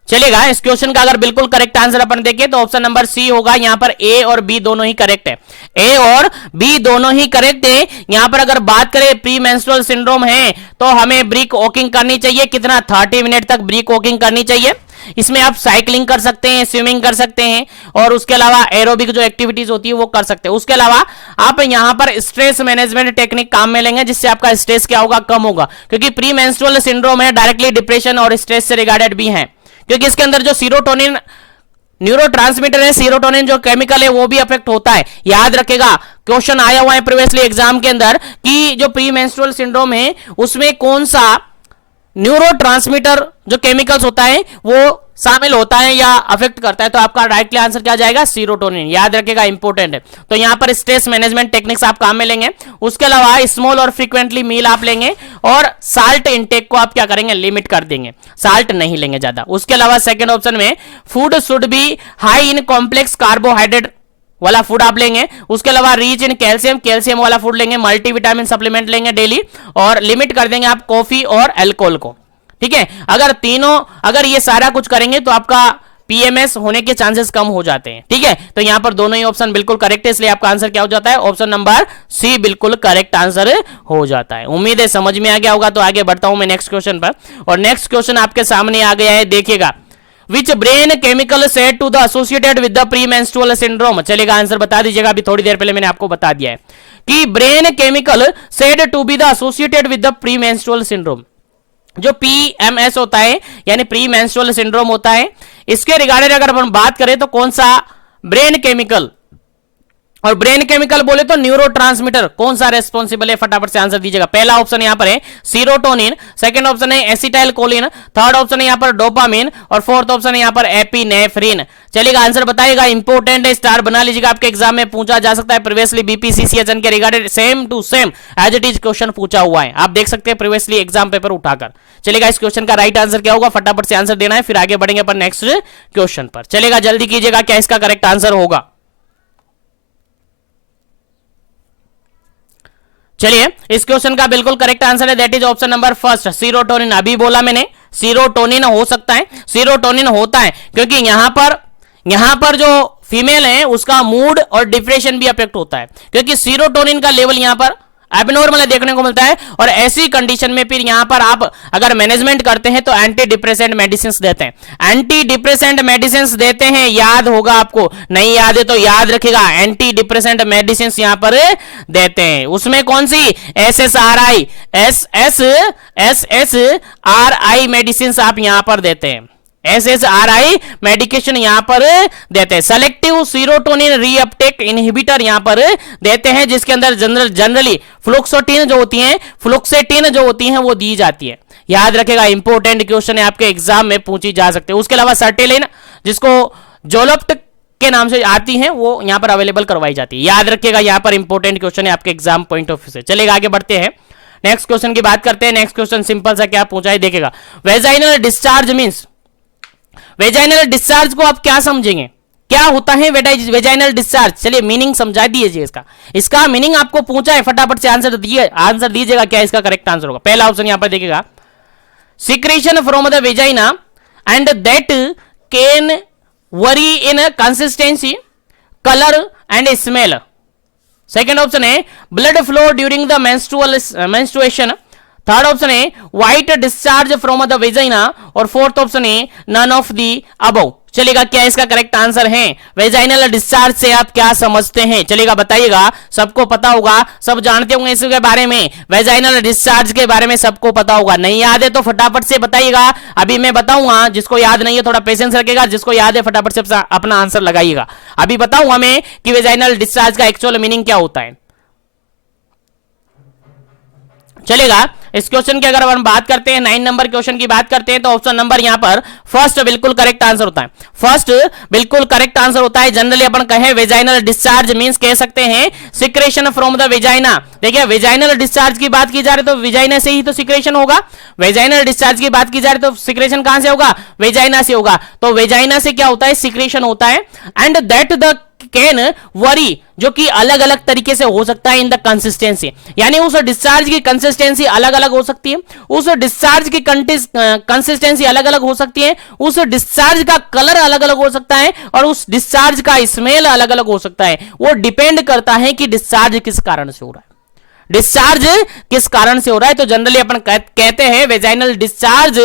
चलेगा, इस क्वेश्चन का अगर बिल्कुल करेक्ट आंसर अपन देखें तो ऑप्शन नंबर सी होगा। यहां पर ए और बी दोनों ही करेक्ट है, ए और बी दोनों ही करेक्ट है। यहां पर अगर बात करें प्री मेंस्ट्रुअल सिंड्रोम है तो हमें ब्रीक वॉकिंग करनी चाहिए, कितना, 30 मिनट तक ब्रीक वॉकिंग करनी चाहिए। इसमें आप साइकिलिंग कर सकते हैं, स्विमिंग कर सकते हैं और उसके अलावा एरोबिक जो एक्टिविटीज होती है वो कर सकते हैं। उसके अलावा आप यहां पर स्ट्रेस मैनेजमेंट टेक्निक काम में लेंगे, जिससे आपका स्ट्रेस क्या होगा, कम होगा, क्योंकि प्री मेंस्ट्रुअल सिंड्रोम है डायरेक्टली डिप्रेशन और स्ट्रेस से रिगार्डेड भी है, क्योंकि इसके अंदर जो सीरोटोनिन न्यूरोट्रांसमीटर है, सीरोटोनिन जो केमिकल है वो भी अफेक्ट होता है। याद रखेगा, क्वेश्चन आया हुआ है प्रीवियसली एग्जाम के अंदर कि जो प्री मेंस्ट्रुअल सिंड्रोम है उसमें कौन सा न्यूरोट्रांसमीटर जो केमिकल्स होता है वो शामिल होता है या अफेक्ट करता है, तो आपका राइटली आंसर क्या जाएगा, सीरोटोनिन। याद रखेगा, इंपॉर्टेंट है। तो यहां पर स्ट्रेस मैनेजमेंट टेक्निक्स आप काम में लेंगे। उसके अलावा स्मॉल और फ्रीक्वेंटली मील आप लेंगे और साल्ट इनटेक को आप क्या करेंगे, लिमिट कर देंगे, साल्ट नहीं लेंगे ज्यादा। उसके अलावा सेकंड ऑप्शन में food should be high in complex carbohydrate वाला फूड आप लेंगे। उसके अलावा रीच इन कैल्शियम, कैल्शियम वाला फूड लेंगे, मल्टीविटामिन सप्लीमेंट लेंगे डेली, और लिमिट कर देंगे आप कॉफी और अल्कोहल को। ठीक है, अगर ये सारा कुछ करेंगे तो आपका पीएमएस होने के चांसेस कम हो जाते हैं। ठीक है, तो यहां पर दोनों ही ऑप्शन बिल्कुल करेक्ट है, इसलिए आपका आंसर क्या हो जाता है, ऑप्शन नंबर सी बिल्कुल करेक्ट आंसर हो जाता है। उम्मीद है समझ में आ गया होगा। तो आगे बढ़ता हूं मैं नेक्स्ट क्वेश्चन पर, और नेक्स्ट क्वेश्चन आपके सामने आ गया है, देखिएगा Which brain chemical said to the associated with the premenstrual syndrome। चलेगा, आंसर बता दीजिएगा, अभी थोड़ी देर पहले मैंने आपको बता दिया है कि brain chemical said to be the associated with the premenstrual syndrome। जो पीएमएस होता है यानी प्री मेंस्ट्रुअल सिंड्रोम होता है, इसके रिगार्डेड अगर अपन बात करें तो कौन सा ब्रेन केमिकल और ब्रेन केमिकल बोले तो न्यूरोट्रांसमीटर कौन सा रेस्पॉन्सिबल है, फटाफट से आंसर दीजिएगा। पहला ऑप्शन यहां पर है सीरोटोनिन, सेकंड ऑप्शन है एसिटाइल कोलिन, थर्ड ऑप्शन है यहां पर डोपामिन और फोर्थ ऑप्शन है यहां पर एपिनेफ्रिन। चलिएगा आंसर बताइएगा, इंपॉर्टेंट है, स्टार बना लीजिएगा, आपके एग्जाम में पूछा जा सकता है। प्रीवियसली बीपीसीसीएचएन के regarded same to same as it is question पूछा हुआ है, आप देख सकते हैं प्रीवियसली एग्जाम पेपर उठाकर। चलेगा इस क्वेश्चन का राइट आंसर क्या होगा, फटाफट से आंसर देना है, फिर आगे बढ़ेंगे अपन नेक्स्ट क्वेश्चन पर। चलेगा जल्दी कीजिएगा, क्या इसका करेक्ट आंसर होगा। चलिए इस क्वेश्चन का बिल्कुल करेक्ट आंसर है, that is option number first serotonin. अभी बोला मैंने सीरोटोनिन हो सकता है, सीरोटोनिन होता है क्योंकि यहां पर जो फीमेल है उसका मूड और डिप्रेशन भी अफेक्ट होता है, क्योंकि सीरोटोनिन का लेवल यहां पर एबनॉर्मल देखने को मिलता है। और ऐसी कंडीशन में फिर यहां पर आप अगर मैनेजमेंट करते हैं तो एंटी डिप्रेसेंट मेडिसिन देते हैं, एंटी डिप्रेसेंट मेडिसिन देते हैं, याद होगा आपको, नहीं याद है तो याद रखिएगा, एंटी डिप्रेसेंट मेडिसिन यहां पर देते हैं। उसमें कौन सी, SSRI SSRI मेडिसिन आप यहां पर देते हैं, SSRI मेडिकेशन यहां पर देते हैं। सेलेक्टिव सीरोटोनिन रीअपटेक इनहिबिटर यहां पर देते हैं, जिसके अंदर जनरली फ्लुक्सेटिन जो होती हैं वो दी जाती है। याद रखेगा, इंपॉर्टेंट क्वेश्चन है, आपके एग्जाम में पूछी जा सकते हैं। उसके अलावा सर्टेलिन जिसको जोलोप्ट के नाम से आती है वो यहां पर अवेलेबल करवाई जाती है। याद रखिएगा, यहां पर इंपॉर्टेंट क्वेश्चन है आपके एग्जाम पॉइंट ऑफ व्यू से। चलेगा आगे बढ़ते हैं, नेक्स्ट क्वेश्चन की बात करते हैं। नेक्स्ट क्वेश्चन सिंपल सा क्या पूछा है देखिएगा, vaginal discharge means, vaginal discharge को आप क्या समझेंगे, क्या होता है वेजाइनल डिस्चार्ज। चलिए मीनिंग समझा दीजिए इसका मीनिंग आपको पूछा है, फटाफट से आंसर दीजिएगा, क्या इसका करेक्ट आंसर होगा। पहला ऑप्शन यहां पर देखिएगा, secretion from the vagina and that can vary in consistency, colour and smell. Second option है blood flow during the menstruation. Third option है white discharge from the vagina और फोर्थ ऑप्शन है नन ऑफ दी अबव। चलेगा क्या इसका करेक्ट आंसर है, वेजाइनल डिस्चार्ज से आप क्या समझते हैं, चलेगा बताइएगा। सबको पता होगा, सब जानते होंगे इसके बारे में, वेजाइनल डिस्चार्ज के बारे में सबको पता होगा। नहीं याद है तो फटाफट से बताइएगा, अभी मैं बताऊंगा, जिसको याद नहीं है थोड़ा पेशेंस रखेगा, जिसको याद है फटाफट से अपना आंसर लगाइएगा। अभी बताऊंगा मैं कि वेजाइनल डिस्चार्ज का एक्चुअल मीनिंग क्या होता है। चलेगा इस क्वेश्चन की अगर हम बात करते हैं, 9 नंबर क्वेश्चन की बात करते हैं, तो ऑप्शन नंबर यहां पर फर्स्ट बिल्कुल करेक्ट आंसर होता है। फर्स्ट बिल्कुल करेक्ट आंसर होता है। जनरली अपन कहें वेजाइनल डिस्चार्ज मींस कह सकते हैं सिक्रेशन फ्रॉम द वेजाइना। देखिए वेजाइनल डिस्चार्ज की बात की जा रही तो वेजाइना से ही तो सिक्रेशन होगा, वेजाइनल डिस्चार्ज की बात की जा रही तो सिक्रेशन कहां से होगा, वेजाइना से होगा। तो वेजाइना से क्या होता है, सिक्रेशन होता है। And that the can worry, जो कि अलग अलग तरीके से हो सकता है इन द कंसिस्टेंसी, यानी उस डिस्चार्ज की कंसिस्टेंसी अलग अलग हो सकती है, उस डिस्चार्ज की कंसिस्टेंसी अलग अलग हो सकती है, उस डिस्चार्ज का कलर अलग अलग हो सकता है और उस डिस्चार्ज का स्मेल अलग अलग हो सकता है। वो डिपेंड करता है कि डिस्चार्ज किस कारण से हो रहा है, डिस्चार्ज किस कारण से हो रहा है। तो जनरली अपन कहते हैं वेजाइनल डिस्चार्ज,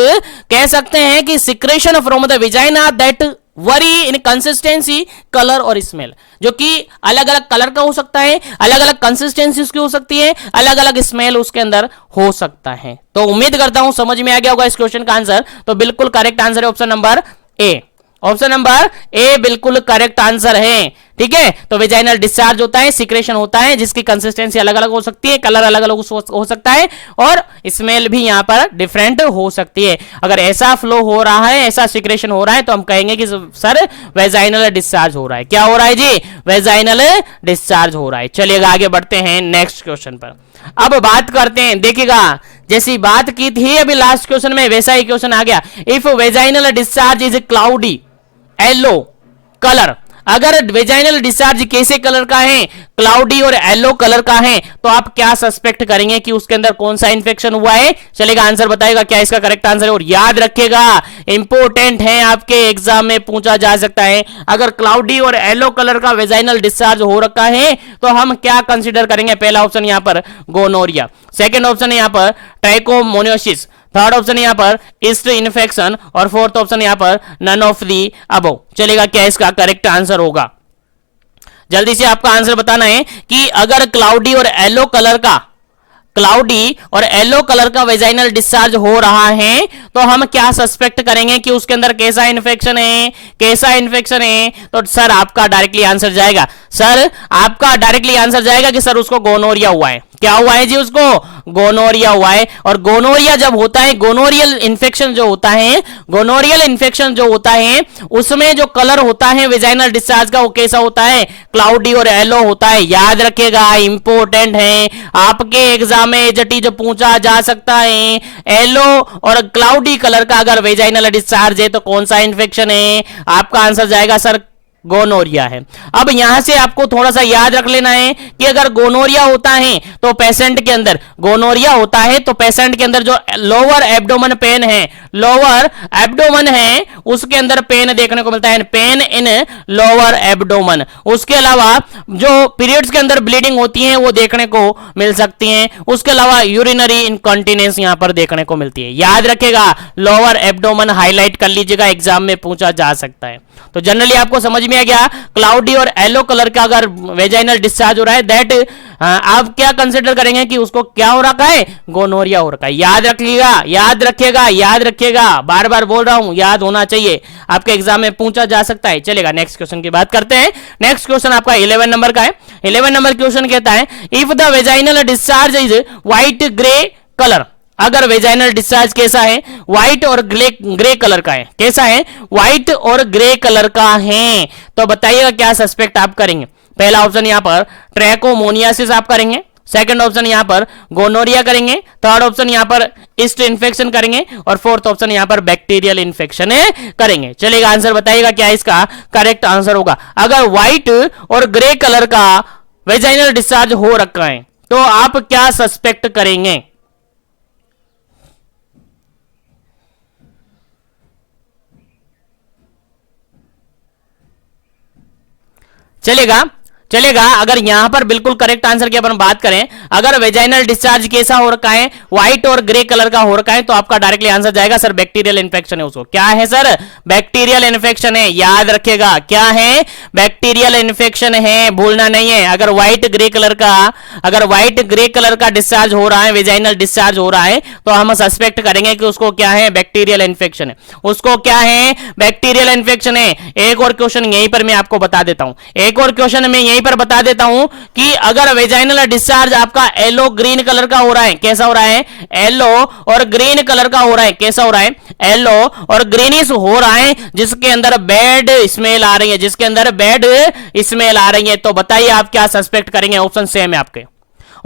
कह सकते हैं कि secretion from the vagina that worry in consistency, colour और स्मेल, जो कि अलग अलग कलर का हो सकता है, अलग अलग कंसिस्टेंसी उसकी हो सकती है, अलग अलग स्मेल उसके अंदर हो सकता है। तो उम्मीद करता हूं समझ में आ गया होगा इस क्वेश्चन का आंसर। तो बिल्कुल करेक्ट आंसर है option number A, option number A बिल्कुल करेक्ट आंसर है। ठीक है, तो वेजाइनल डिस्चार्ज होता है, सिक्रेशन होता है, जिसकी कंसिस्टेंसी अलग अलग हो सकती है, कलर अलग अलग हो सकता है और स्मेल भी यहां पर डिफरेंट हो सकती है। अगर ऐसा फ्लो हो रहा है, ऐसा सिक्रेशन हो रहा है, तो हम कहेंगे कि सर वेजाइनल डिस्चार्ज हो रहा है। क्या हो रहा है जी, वेजाइनल डिस्चार्ज हो रहा है। चलिएगा आगे बढ़ते हैं नेक्स्ट क्वेश्चन पर। अब बात करते हैं, देखिएगा जैसी बात की थी अभी लास्ट क्वेश्चन में, वैसा ही क्वेश्चन आ गया। If vaginal discharge is cloudy yellow colour, अगर वेजाइनल डिस्चार्ज कैसे कलर का है, क्लाउडी और येलो कलर का है, तो आप क्या सस्पेक्ट करेंगे कि उसके अंदर कौन सा इंफेक्शन हुआ है। चलेगा आंसर बताएगा क्या इसका करेक्ट आंसर है। और याद रखिएगा इंपॉर्टेंट है, आपके एग्जाम में पूछा जा सकता है। अगर क्लाउडी और येलो कलर का वेजाइनल डिस्चार्ज हो रखा है तो हम क्या कंसीडर करेंगे। पहला ऑप्शन यहां पर गोनोरिया, सेकेंड ऑप्शन है यहां पर ट्राइकोमोनियोसिस, थर्ड ऑप्शन यहां पर ईस्ट इन्फेक्शन और फोर्थ ऑप्शन यहां पर नन ऑफ दी अबव। चलेगा क्या इसका करेक्ट आंसर होगा, जल्दी से आपका आंसर बताना है कि अगर क्लाउडी और येलो कलर का क्लाउडी और येलो कलर का वेजाइनल डिस्चार्ज हो रहा है, तो हम क्या सस्पेक्ट करेंगे कि उसके अंदर कैसा इन्फेक्शन है, कैसा इन्फेक्शन है? तो सर आपका डायरेक्टली आंसर जाएगा, सर आपका डायरेक्टली आंसर जाएगा कि सर उसको गोनोरिया हुआ है। क्या हुआ है जी? उसको गोनोरिया हुआ है। और गोनोरिया जब होता है, गोनोरियल इन्फेक्शन जो होता है, गोनोरियल इन्फेक्शन जो होता है उसमें जो कलर होता है वेजाइनल डिस्चार्ज का वो कैसा होता है? क्लाउडी और येलो होता है। याद रखिएगा, इंपॉर्टेंट है, आपके एग्जाम में एजटी जो पूछा जा सकता है, येलो और क्लाउडी कलर का अगर वेजाइनल डिस्चार्ज है तो कौन सा इन्फेक्शन है? आपका आंसर जाएगा सर गोनोरिया है। अब यहां से आपको थोड़ा सा याद रख लेना है कि अगर गोनोरिया होता है तो पेशेंट के अंदर, गोनोरिया होता है तो पेशेंट के अंदर जो लोअर एब्डोमेन पेन है, लोअर एब्डोमेन है, उसके अंदर पेन देखने को मिलता है, पेन इन लोअर एब्डोमेन। उसके अलावा जो पीरियड्स के अंदर ब्लीडिंग होती है वो देखने को मिल सकती है। उसके अलावा यूरिनरी इनकॉन्टिनेंस यहां पर देखने को मिलती है। याद रखेगा, लोअर एब्डोमेन हाईलाइट कर लीजिएगा, एग्जाम में पूछा जा सकता है। तो जनरली आपको समझ में आ गया, क्लाउडी और येलो कलर का अगर वेजाइनल डिस्चार्ज हो रहा है, दैट आप क्या कंसीडर करेंगे कि उसको क्या हो रखा है? गोनोरिया हो रखा है। याद रखिएगा, याद रखिएगा, याद रखिएगा, बार बार बोल रहा हूं, याद होना चाहिए, आपके एग्जाम में पूछा जा सकता है। चलेगा, नेक्स्ट क्वेश्चन की बात करते हैं। नेक्स्ट क्वेश्चन आपका 11 नंबर का है। 11 नंबर क्वेश्चन कहता है, if the vaginal discharge is white grey colour, अगर वेजाइनल डिस्चार्ज कैसा है? व्हाइट और ग्रे कलर का है। कैसा है? व्हाइट और ग्रे कलर का है। तो बताइएगा क्या सस्पेक्ट आप करेंगे? पहला ऑप्शन यहां पर ट्रैकोमोनियासिस आप करेंगे, सेकंड ऑप्शन यहां पर गोनोरिया करेंगे, थर्ड ऑप्शन यहां पर ईस्ट इन्फेक्शन करेंगे, और फोर्थ ऑप्शन यहां पर बैक्टीरियल इन्फेक्शन करेंगे। चलेगा, आंसर बताइएगा क्या इसका करेक्ट आंसर होगा। अगर व्हाइट और ग्रे कलर का वेजाइनल डिस्चार्ज हो रखा है तो आप क्या सस्पेक्ट करेंगे? चलेगा, चलेगा। अगर यहां पर बिल्कुल करेक्ट आंसर की अपन बात करें, अगर वेजाइनल डिस्चार्ज कैसा हो रखा है? व्हाइट और ग्रे कलर का हो रखा है, तो आपका डायरेक्टली आंसर जाएगा सर बैक्टीरियल इन्फेक्शन है। उसको क्या है सर? बैक्टीरियल इन्फेक्शन है। याद रखिएगा, क्या है? बैक्टीरियल इन्फेक्शन है, भूलना नहीं है। अगर व्हाइट ग्रे कलर का, अगर व्हाइट ग्रे कलर का डिस्चार्ज हो रहा है, वेजाइनल डिस्चार्ज हो रहा है, तो हम सस्पेक्ट करेंगे कि उसको क्या है? बैक्टीरियल इन्फेक्शन है। उसको क्या है? बैक्टीरियल इन्फेक्शन है। एक और क्वेश्चन यहीं पर मैं आपको बता देता हूं, एक और क्वेश्चन में पर बता देता हूं कि अगर वेजाइनल डिस्चार्ज आपका येलो ग्रीन कलर का हो रहा है, कैसा हो रहा है? येलो और ग्रीन कलर का हो रहा है। कैसा हो रहा है? येलो और ग्रीनिश हो रहा है, जिसके अंदर बैड स्मेल आ रही है, जिसके अंदर बैड स्मेल आ रही है। तो बताइए आप क्या सस्पेक्ट करेंगे? ऑप्शन सेम है आपके,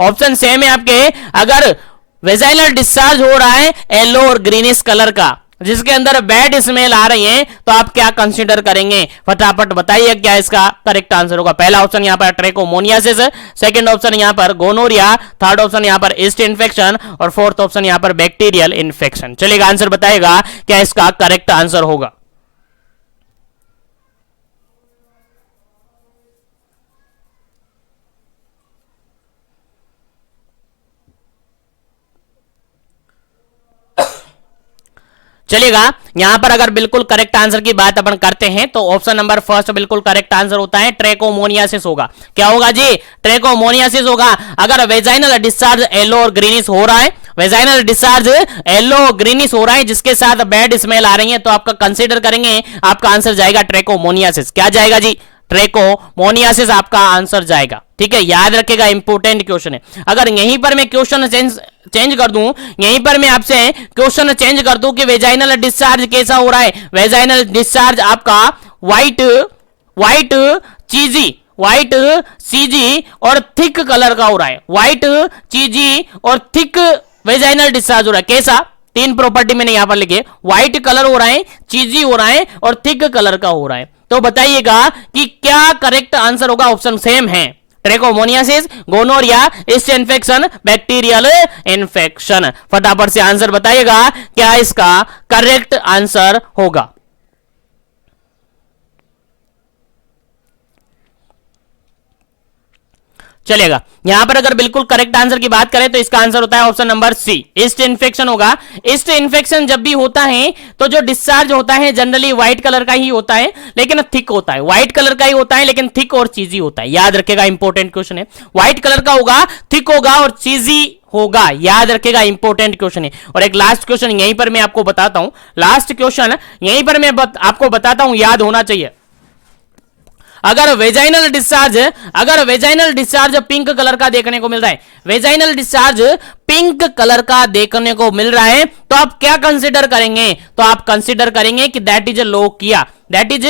ऑप्शन सेम है आपके। अगर वेजाइनल डिस्चार्ज हो रहा है येलो और ग्रीनिश कलर का, जिसके अंदर बैड स्मेल आ रही है, तो आप क्या कंसीडर करेंगे? फटाफट बताइए क्या इसका करेक्ट आंसर होगा। पहला ऑप्शन यहां पर ट्रैकोमोनियासिस, सेकंड ऑप्शन यहां पर गोनोरिया, थर्ड ऑप्शन यहां पर ईस्ट इन्फेक्शन, और फोर्थ ऑप्शन यहां पर बैक्टीरियल इन्फेक्शन। चलिएगा, आंसर बताएगा क्या इसका करेक्ट आंसर होगा। चलिएगा, यहां पर अगर बिल्कुल करेक्ट आंसर की बात अपन करते हैं तो ऑप्शन नंबर फर्स्ट बिल्कुल करेक्ट आंसर होता है, ट्रैकोमोनियासिस होगा। क्या होगा जी? ट्रैकोमोनियासिस होगा। अगर वेजाइनल डिस्चार्ज येलो और ग्रीनिश हो रहा है, वेजाइनल डिस्चार्ज येलो ग्रीनिश हो रहा है, जिसके साथ बैड स्मेल आ रही है, तो आपका कंसीडर करेंगे, आपका आंसर जाएगा ट्रैकोमोनियासिस। क्या जाएगा जी? ट्रैकोमोनियासिस आपका आंसर जाएगा। ठीक है, याद रखेगा, इंपोर्टेंट क्वेश्चन है। अगर यहीं पर मैं क्वेश्चन चेंज कर दूं, यहीं पर मैं आपसे क्वेश्चन चेंज कर दूं कि वेजाइनल डिस्चार्ज कैसा हो रहा है, वेजाइनल डिस्चार्ज आपका व्हाइट व्हाइट चीजी व्हाइट सीजी और थिक कलर का हो रहा है, व्हाइट चीजी और थिक वेजाइनल डिस्चार्ज हो रहा है। कैसा? तीन प्रॉपर्टी मैंने यहां पर लिखे, व्हाइट कलर हो रहा है, चीजी हो रहा है, और थिक कलर का हो रहा है। तो बताइएगा कि क्या करेक्ट आंसर होगा? ऑप्शन सेम है, trichomoniasis, gonorrhoea, yeast infection, bacterial infection. फटाफट से आंसर बताइएगा क्या इसका करेक्ट आंसर होगा। चलेगा। यहां पर अगर बिल्कुल करेक्ट आंसर की बात करें तो इसका आंसर होता है option number C, yeast infection होगा। ईस्ट इन्फेक्शन जब भी होता है तो जो डिस्चार्ज होता है जनरली व्हाइट कलर का ही होता है, लेकिन थिक होता है, व्हाइट कलर का ही होता है लेकिन थिक और चीजी होता है। याद रखेगा, इंपॉर्टेंट क्वेश्चन है। व्हाइट कलर का होगा, थिक होगा और चीजी होगा, याद रखेगा, इंपॉर्टेंट क्वेश्चन है। और एक लास्ट क्वेश्चन यहीं पर मैं आपको बताता हूं, लास्ट क्वेश्चन यहीं पर मैं आपको बताता हूं, याद होना चाहिए। अगर वेजाइनल डिस्चार्ज पिंक कलर का देखने को मिल रहा है, वेजाइनल डिस्चार्ज पिंक कलर का देखने को मिल रहा है, तो आप क्या कंसीडर करेंगे? तो आप कंसीडर करेंगे कि that is lochia, that is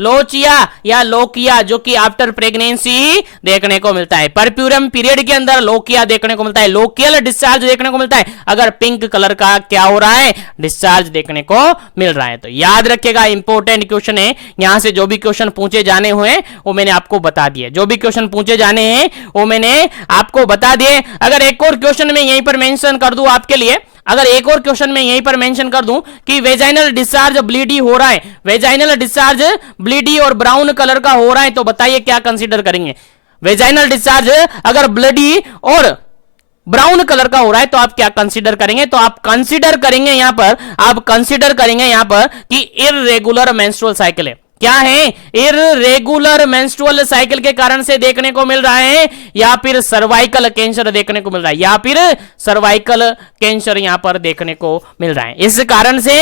lochia या लोकिया, जो कि आफ्टर प्रेगनेंसी देखने को मिलता है। परप्यूरम पीरियड के अंदर लोकिया देखने को मिलता है, लोकियल डिस्चार्ज देखने को मिलता है अगर पिंक कलर का क्या हो रहा है, डिस्चार्ज देखने को मिल रहा है। तो याद रखिएगा, इंपॉर्टेंट क्वेश्चन है। यहां से जो भी क्वेश्चन पूछे जाने हुए वो मैंने आपको बता दिए, जो भी क्वेश्चन पूछे जाने हैं वो मैंने आपको बता दिए। अगर एक और क्वेश्चन में यहीं पर मेंशन कर दूं आपके लिए, अगर एक और क्वेश्चन में यहीं पर मेंशन कर दूं कि वेजाइनल डिस्चार्ज ब्लीडी हो रहा है, वेजाइनल डिस्चार्ज ब्लीडी और ब्राउन कलर का हो रहा है, तो बताइए क्या कंसीडर करेंगे? वेजाइनल डिस्चार्ज अगर ब्लडी और ब्राउन कलर का हो रहा है तो आप क्या कंसीडर करेंगे? तो आप कंसीडर करेंगे यहां पर, आप कंसीडर करेंगे यहां पर कि इररेगुलर मेंस्ट्रुअल साइकिल है। क्या है? इररेगुलर मेंस्ट्रुअल साइकिल के कारण से देखने को मिल रहा है, या फिर सर्वाइकल कैंसर देखने को मिल रहा है, या फिर सर्वाइकल कैंसर यहां पर देखने को मिल रहा है। इस कारण से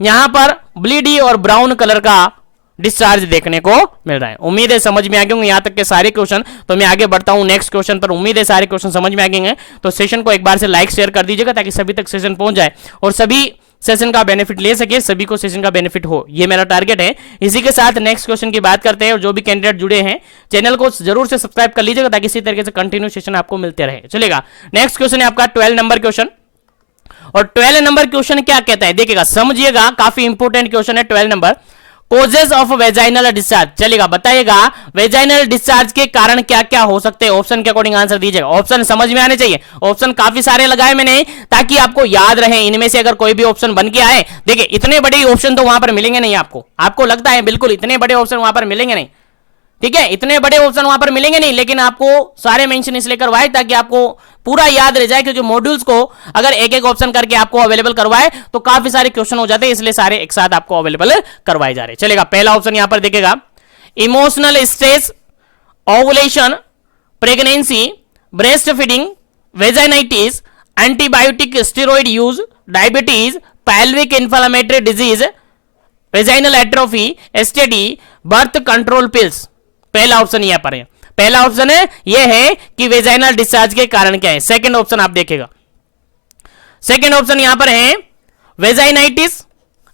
यहां पर ब्लीडी और ब्राउन कलर का डिस्चार्ज देखने को मिल रहा है। उम्मीद है समझ में आ गए होंगे यहां तक के सारे क्वेश्चन। तो मैं आगे बढ़ता हूं नेक्स्ट क्वेश्चन पर। उम्मीद है सारे क्वेश्चन समझ में आ गए हैं। तो सेशन को एक बार से लाइक शेयर कर दीजिएगा ताकि सभी तक सेशन पहुंच जाए और सभी सेशन का बेनिफिट ले सके, सभी को सेशन का बेनिफिट हो, ये मेरा टारगेट है। इसी के साथ नेक्स्ट क्वेश्चन की बात करते हैं। और जो भी कैंडिडेट जुड़े हैं चैनल को जरूर से सब्सक्राइब कर लीजिएगा ताकि इसी तरीके से कंटिन्यू सेशन आपको मिलते रहे। चलेगा, नेक्स्ट क्वेश्चन है आपका 12 नंबर क्वेश्चन। और 12 नंबर क्वेश्चन क्या कहता है देखिएगा, समझिएगा, काफी इंपोर्टेंट क्वेश्चन है 12 number. Causes of vaginal discharge, चलेगा, बताइएगा वेजाइनल डिस्चार्ज के कारण क्या क्या हो सकते हैं। ऑप्शन के अकॉर्डिंग आंसर दीजिएगा, ऑप्शन समझ में आने चाहिए। ऑप्शन काफी सारे लगाए मैंने ताकि आपको याद रहे। इनमें से अगर कोई भी ऑप्शन बन के आए, देखिए इतने बड़े ऑप्शन तो वहां पर मिलेंगे नहीं आपको लगता है बिल्कुल इतने बड़े ऑप्शन वहां पर मिलेंगे नहीं, ठीक है, इतने बड़े ऑप्शन वहां पर मिलेंगे नहीं, लेकिन आपको सारे मेंशन इसलिए करवाए ताकि आपको पूरा याद रह जाए। क्योंकि मॉड्यूल्स को अगर एक एक ऑप्शन करके आपको अवेलेबल करवाए तो काफी सारे क्वेश्चन हो जाते हैं, इसलिए सारे एक साथ आपको अवेलेबल करवाए जा रहे हैं। चलेगा, पहला ऑप्शन यहां पर देखेगा, emotional stress, ovulation, pregnancy, breast feeding, vaginitis, antibiotic steroid use, diabetes, pelvic inflammatory disease, vaginal atrophy, STD, birth control pills. पहला ऑप्शन यहां पर है, पहला ऑप्शन है यह है कि वेजाइनल डिस्चार्ज के कारण क्या है। सेकंड ऑप्शन आप देखेगा, सेकंड ऑप्शन यहां पर है vaginitis,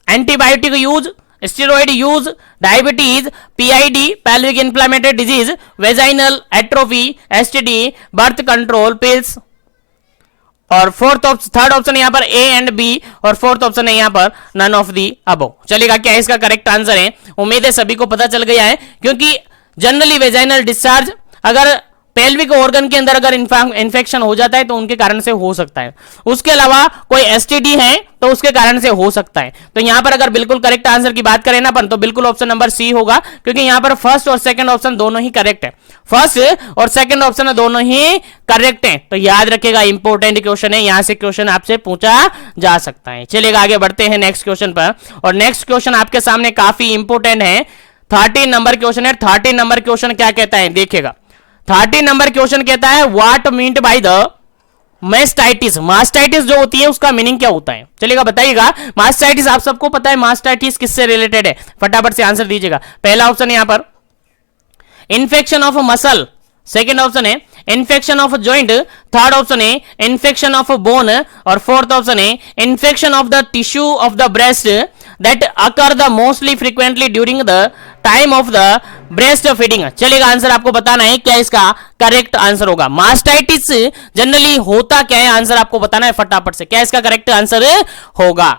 antibiotic use, steroid use, diabetes, PID, pelvic inflammatory disease, vaginal atrophy, STD, birth control pills. और थर्ड ऑप्शन यहां पर ए एंड बी, और फोर्थ ऑप्शन है यहां पर नन ऑफ दी अबव। चलेगा, क्या इसका करेक्ट आंसर है? उम्मीद है सभी को पता चल गया है, क्योंकि जनरली वेजाइनल डिस्चार्ज अगर पेल्विक ऑर्गन के अंदर अगर इन्फेक्शन हो जाता है तो उनके कारण से हो सकता है। उसके अलावा कोई एसटीडी है तो उसके कारण से हो सकता है। तो यहां पर अगर बिल्कुल करेक्ट आंसर की बात करें ना अपन, तो बिल्कुल ऑप्शन नंबर सी होगा, क्योंकि यहां पर फर्स्ट और सेकंड ऑप्शन दोनों ही करेक्ट है। फर्स्ट और सेकंड ऑप्शन दोनों ही करेक्ट है। तो याद रखिएगा, इंपॉर्टेंट क्वेश्चन है, यहां से क्वेश्चन आपसे पूछा जा सकता है। चलिएगा, आगे बढ़ते हैं नेक्स्ट क्वेश्चन पर। और नेक्स्ट क्वेश्चन आपके सामने काफी इंपॉर्टेंट है, 13 नंबर क्वेश्चन है। 13 नंबर क्वेश्चन क्या कहता है देखिएगा, 13 नंबर क्वेश्चन कहता है what meant by the mastitis. Mastitis जो होती है उसका मीनिंग क्या होता है? चलिएगा, बताइएगा। मास्टाइटिस आप सबको पता है, मास्टाइटिस किससे रिलेटेड है? फटाफट से आंसर दीजिएगा। पहला ऑप्शन यहां पर infection of muscle, second option है infection of joint, third option है इन्फेक्शन ऑफ बोन, और फोर्थ ऑप्शन है infection of the tissue of the breast that occur the mostly frequently during the time of the breast feeding. चलेगा, आंसर आपको बताना है क्या इसका करेक्ट आंसर होगा। मास्टाइटिस जनरली होता क्या है, आंसर आपको बताना है फटाफट से, क्या इसका करेक्ट आंसर होगा।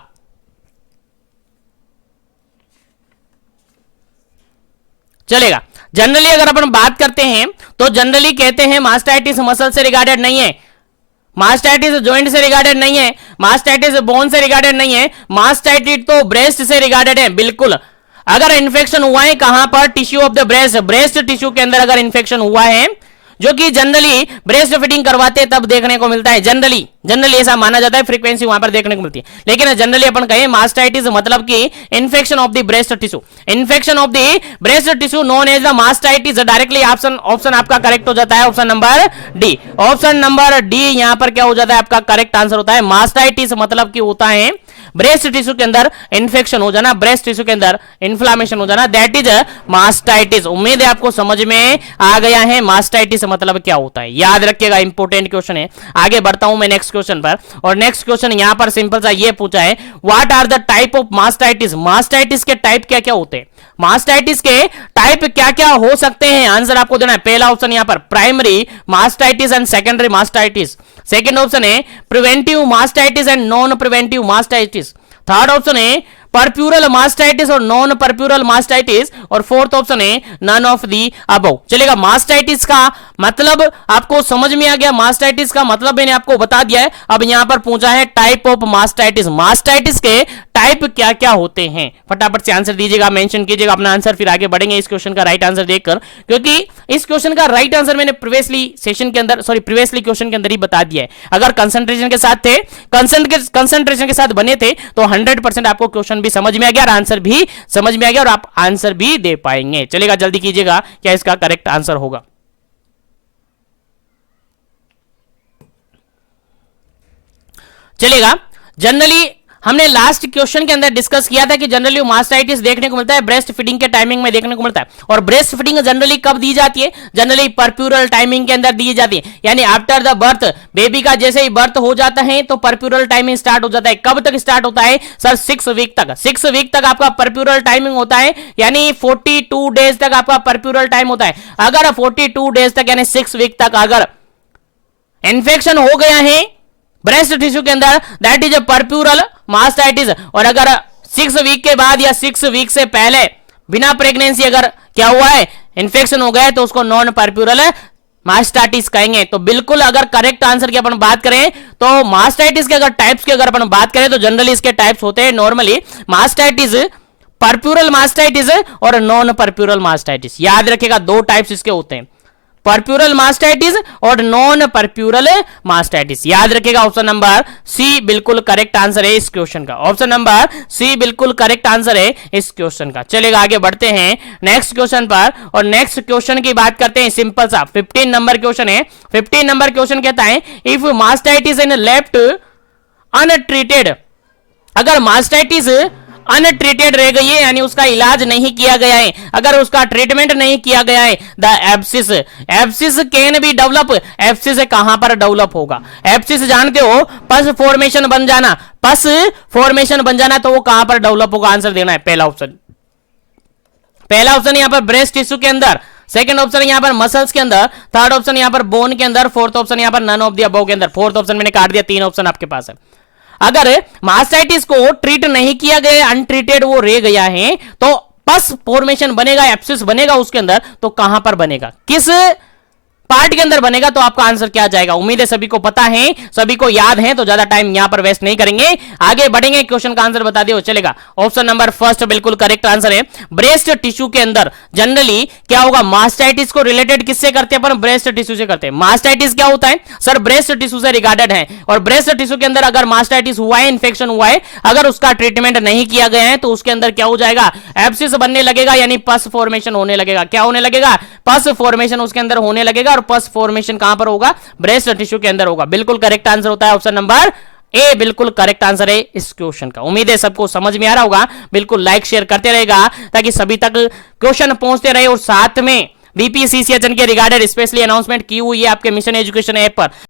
चलेगा, जनरली अगर अपन बात करते हैं तो जनरली कहते हैं मास्टाइटिस मसल से रिगार्डेड नहीं है, मास्टाइटिस जॉइंट से रिगार्डेड नहीं है, मास्टाइटिस बोन से रिगार्डेड नहीं है, मास्टाइटिस तो ब्रेस्ट से रिगार्डेड है। बिल्कुल, अगर इन्फेक्शन हुआ है कहां पर? Tissue of the breast, breast tissue के अंदर अगर इन्फेक्शन हुआ है, जो कि जनरली ब्रेस्ट फीडिंग करवाते हैं तब देखने को मिलता है। जनरली ऐसा माना जाता है, फ्रीक्वेंसी वहां पर देखने को मिलती है। लेकिन जनरली अपन कहें मास्टाइटिस मतलब कि infection of the breast tissue, infection of the breast tissue known as the mastitis. Directly option आपका करेक्ट हो जाता है, option number D. Option number D यहां पर क्या हो जाता है, आपका करेक्ट आंसर होता है। मास्टाइटिस मतलब कि होता है ब्रेस्ट टिश्यू के अंदर इंफेक्शन हो जाना, ब्रेस्ट टिश्यू के अंदर इन्फ्लामेशन हो जाना, दैट इज मास्टाइटिस। उम्मीद है आपको समझ में आ गया है मास्टाइटिस मतलब क्या होता है, याद रखिएगा, इंपॉर्टेंट क्वेश्चन है। आगे बढ़ता हूं मैं नेक्स्ट क्वेश्चन पर, और नेक्स्ट क्वेश्चन यहां पर सिंपल सा ये पूछा है, what are the type of mastitis. Mastitis के टाइप क्या क्या होते हैं, मास्टाइटिस के टाइप क्या क्या हो सकते हैं, आंसर आपको देना है। पहला ऑप्शन यहां पर primary mastitis and secondary mastitis, second option है preventive mastitis and non preventive mastitis, third option है परप्यूरल मास्टाइटिस और नॉन परप्यूरल मास्टाइटिस, और फोर्थ ऑप्शन है नन ऑफ दी अबव। चलेगा, मास्टाइटिस का मतलब आपको समझ में आ गया, मास्टाइटिस का मतलब मैंने आपको बता दिया है। अब यहां पर पूछा है टाइप ऑफ मास्टाइटिस, मास्टाइटिस के टाइप क्या क्या होते हैं, फटाफट से आंसर दीजिएगा, मेंशन कीजिएगा अपना आंसर, फिर आगे बढ़ेंगे इस क्वेश्चन का राइट आंसर देखकर, क्योंकि इस क्वेश्चन का राइट आंसर मैंने प्रीवियसली क्वेश्चन के अंदर ही बता दिया है। अगर कंसंट्रेशन के साथ थे, कंसंट्रेशन के साथ बने थे तो 100% आपको क्वेश्चन भी समझ में आ गया और आंसर भी समझ में आ गया और आप आंसर भी दे पाएंगे। चलेगा, जल्दी कीजिएगा क्या इसका करेक्ट आंसर होगा। चलेगा, जनरली हमने लास्ट क्वेश्चन के अंदर डिस्कस किया था कि जनरली मास्टाइटिस देखने को मिलता है ब्रेस्ट फीडिंग के टाइमिंग में देखने को मिलता है, और ब्रेस्ट फीडिंग जनरली कब दी जाती है, जनरली परप्यूरल टाइमिंग के अंदर दी जाती है, यानी आफ्टर द बर्थ, बेबी का जैसे ही बर्थ हो जाता है तो परप्यूरल टाइमिंग स्टार्ट हो जाता है। कब तक स्टार्ट होता है सर, 6 वीक तक, 6 वीक तक आपका परप्यूरल टाइमिंग होता है, यानी 42 डेज तक आपका परप्यूरल टाइम होता है। अगर 42 डेज तक यानी 6 वीक तक अगर इन्फेक्शन हो गया है ब्रेस्ट टिश्यू के अंदर, that is a puerperal mastitis. और अगर 6 वीक के बाद या 6 वीक से पहले बिना प्रेगनेंसी अगर क्या हुआ है, इन्फेक्शन हो गया है, तो उसको नॉन परप्यूरल मास्टाइटिस कहेंगे। तो बिल्कुल अगर करेक्ट आंसर की अपन बात करें तो मास्टाइटिस के अगर टाइप्स की अगर अपन बात करें तो जनरली इसके टाइप्स होते हैं नॉर्मली मास्टाइटिस, परप्यूरल मास्टाइटिस और नॉन परप्यूरल मास्टाइटिस। याद रखिएगा, 2 टाइप्स इसके होते हैं, परप्यूरल मास्टाइटिस और नॉन परप्यूरल मास्टाइटिस। याद रखिएगा, ऑप्शन नंबर सी बिल्कुल करेक्ट आंसर है इस क्वेश्चन का, ऑप्शन नंबर सी बिल्कुल करेक्ट आंसर है इस क्वेश्चन का। चलेगा, आगे बढ़ते हैं नेक्स्ट क्वेश्चन पर, और नेक्स्ट क्वेश्चन की बात करते हैं, सिंपल सा 15 नंबर क्वेश्चन है। 15 नंबर क्वेश्चन कहता है, if mastitis in left untreated, अगर मास्टाइटिस अनट्रीटेड रह गई है यानी उसका इलाज नहीं किया गया है, अगर उसका ट्रीटमेंट नहीं किया गया है, the abscess can be develop, abscess कहां पर डेवलप होगा, एब्सिस जानते हो पस फॉर्मेशन बन जाना, पस फॉर्मेशन बन जाना, तो वो कहां पर डेवलप होगा, आंसर देना है। पहला ऑप्शन यहां पर ब्रेस्ट टिश्यू के अंदर, सेकंड ऑप्शन यहां पर मसल्स के अंदर, थर्ड ऑप्शन यहां पर बोन के अंदर, फोर्थ ऑप्शन यहां पर नन ऑफ द अबव के अंदर। फोर्थ ऑप्शन मैंने काट दिया, 3 ऑप्शन आपके पास है। अगर मास्टाइटिस को ट्रीट नहीं किया गया, अनट्रीटेड वो रह गया है, तो पस फॉर्मेशन बनेगा, एब्सिस बनेगा उसके अंदर, तो कहां पर बनेगा, किस पार्ट के अंदर बनेगा, तो आपका आंसर क्या जाएगा। उम्मीद है सभी को पता है, सभी को याद है, तो ज्यादा टाइम यहां पर वेस्ट नहीं करेंगे, आगे बढ़ेंगे, क्वेश्चन का आंसर बता दियो। चलेगा, ऑप्शन नंबर फर्स्ट बिल्कुल करेक्ट आंसर है। ब्रेस्ट टिश्यू के अंदर जनरली क्या होगा, मास्टाइटिस को रिलेटेड किससे करते हैं अपन, ब्रेस्ट टिश्यू से करते हैं। मास्टाइटिस क्या होता है सर, ब्रेस्ट टिश्यू से रिगार्डेड है, और ब्रेस्ट टिश्यू के अंदर अगर मास्टाइटिस हुआ है, इंफेक्शन हुआ है, अगर उसका ट्रीटमेंट नहीं किया गया है, तो उसके अंदर क्या हो जाएगा, एब्सिस बनने लगेगा, यानी पस फॉर्मेशन होने लगेगा। क्या होने लगेगा, पस फॉर्मेशन उसके अंदर होने लगेगा, और पस फॉर्मेशन कहां पर होगा, ब्रेस्ट टिश्यू के अंदर होगा। बिल्कुल करेक्ट आंसर होता है ऑप्शन नंबर ए, बिल्कुल करेक्ट आंसर है इस क्वेश्चन का। उम्मीद है सबको समझ में आ रहा होगा, बिल्कुल लाइक शेयर करते रहेगा ताकि सभी तक क्वेश्चन पहुंचते रहे, और साथ में बीपीसीसीएचएन के रिगार्डेड स्पेशली अनाउंसमेंट की हुई है आपके मिशन एजुकेशन ऐप पर।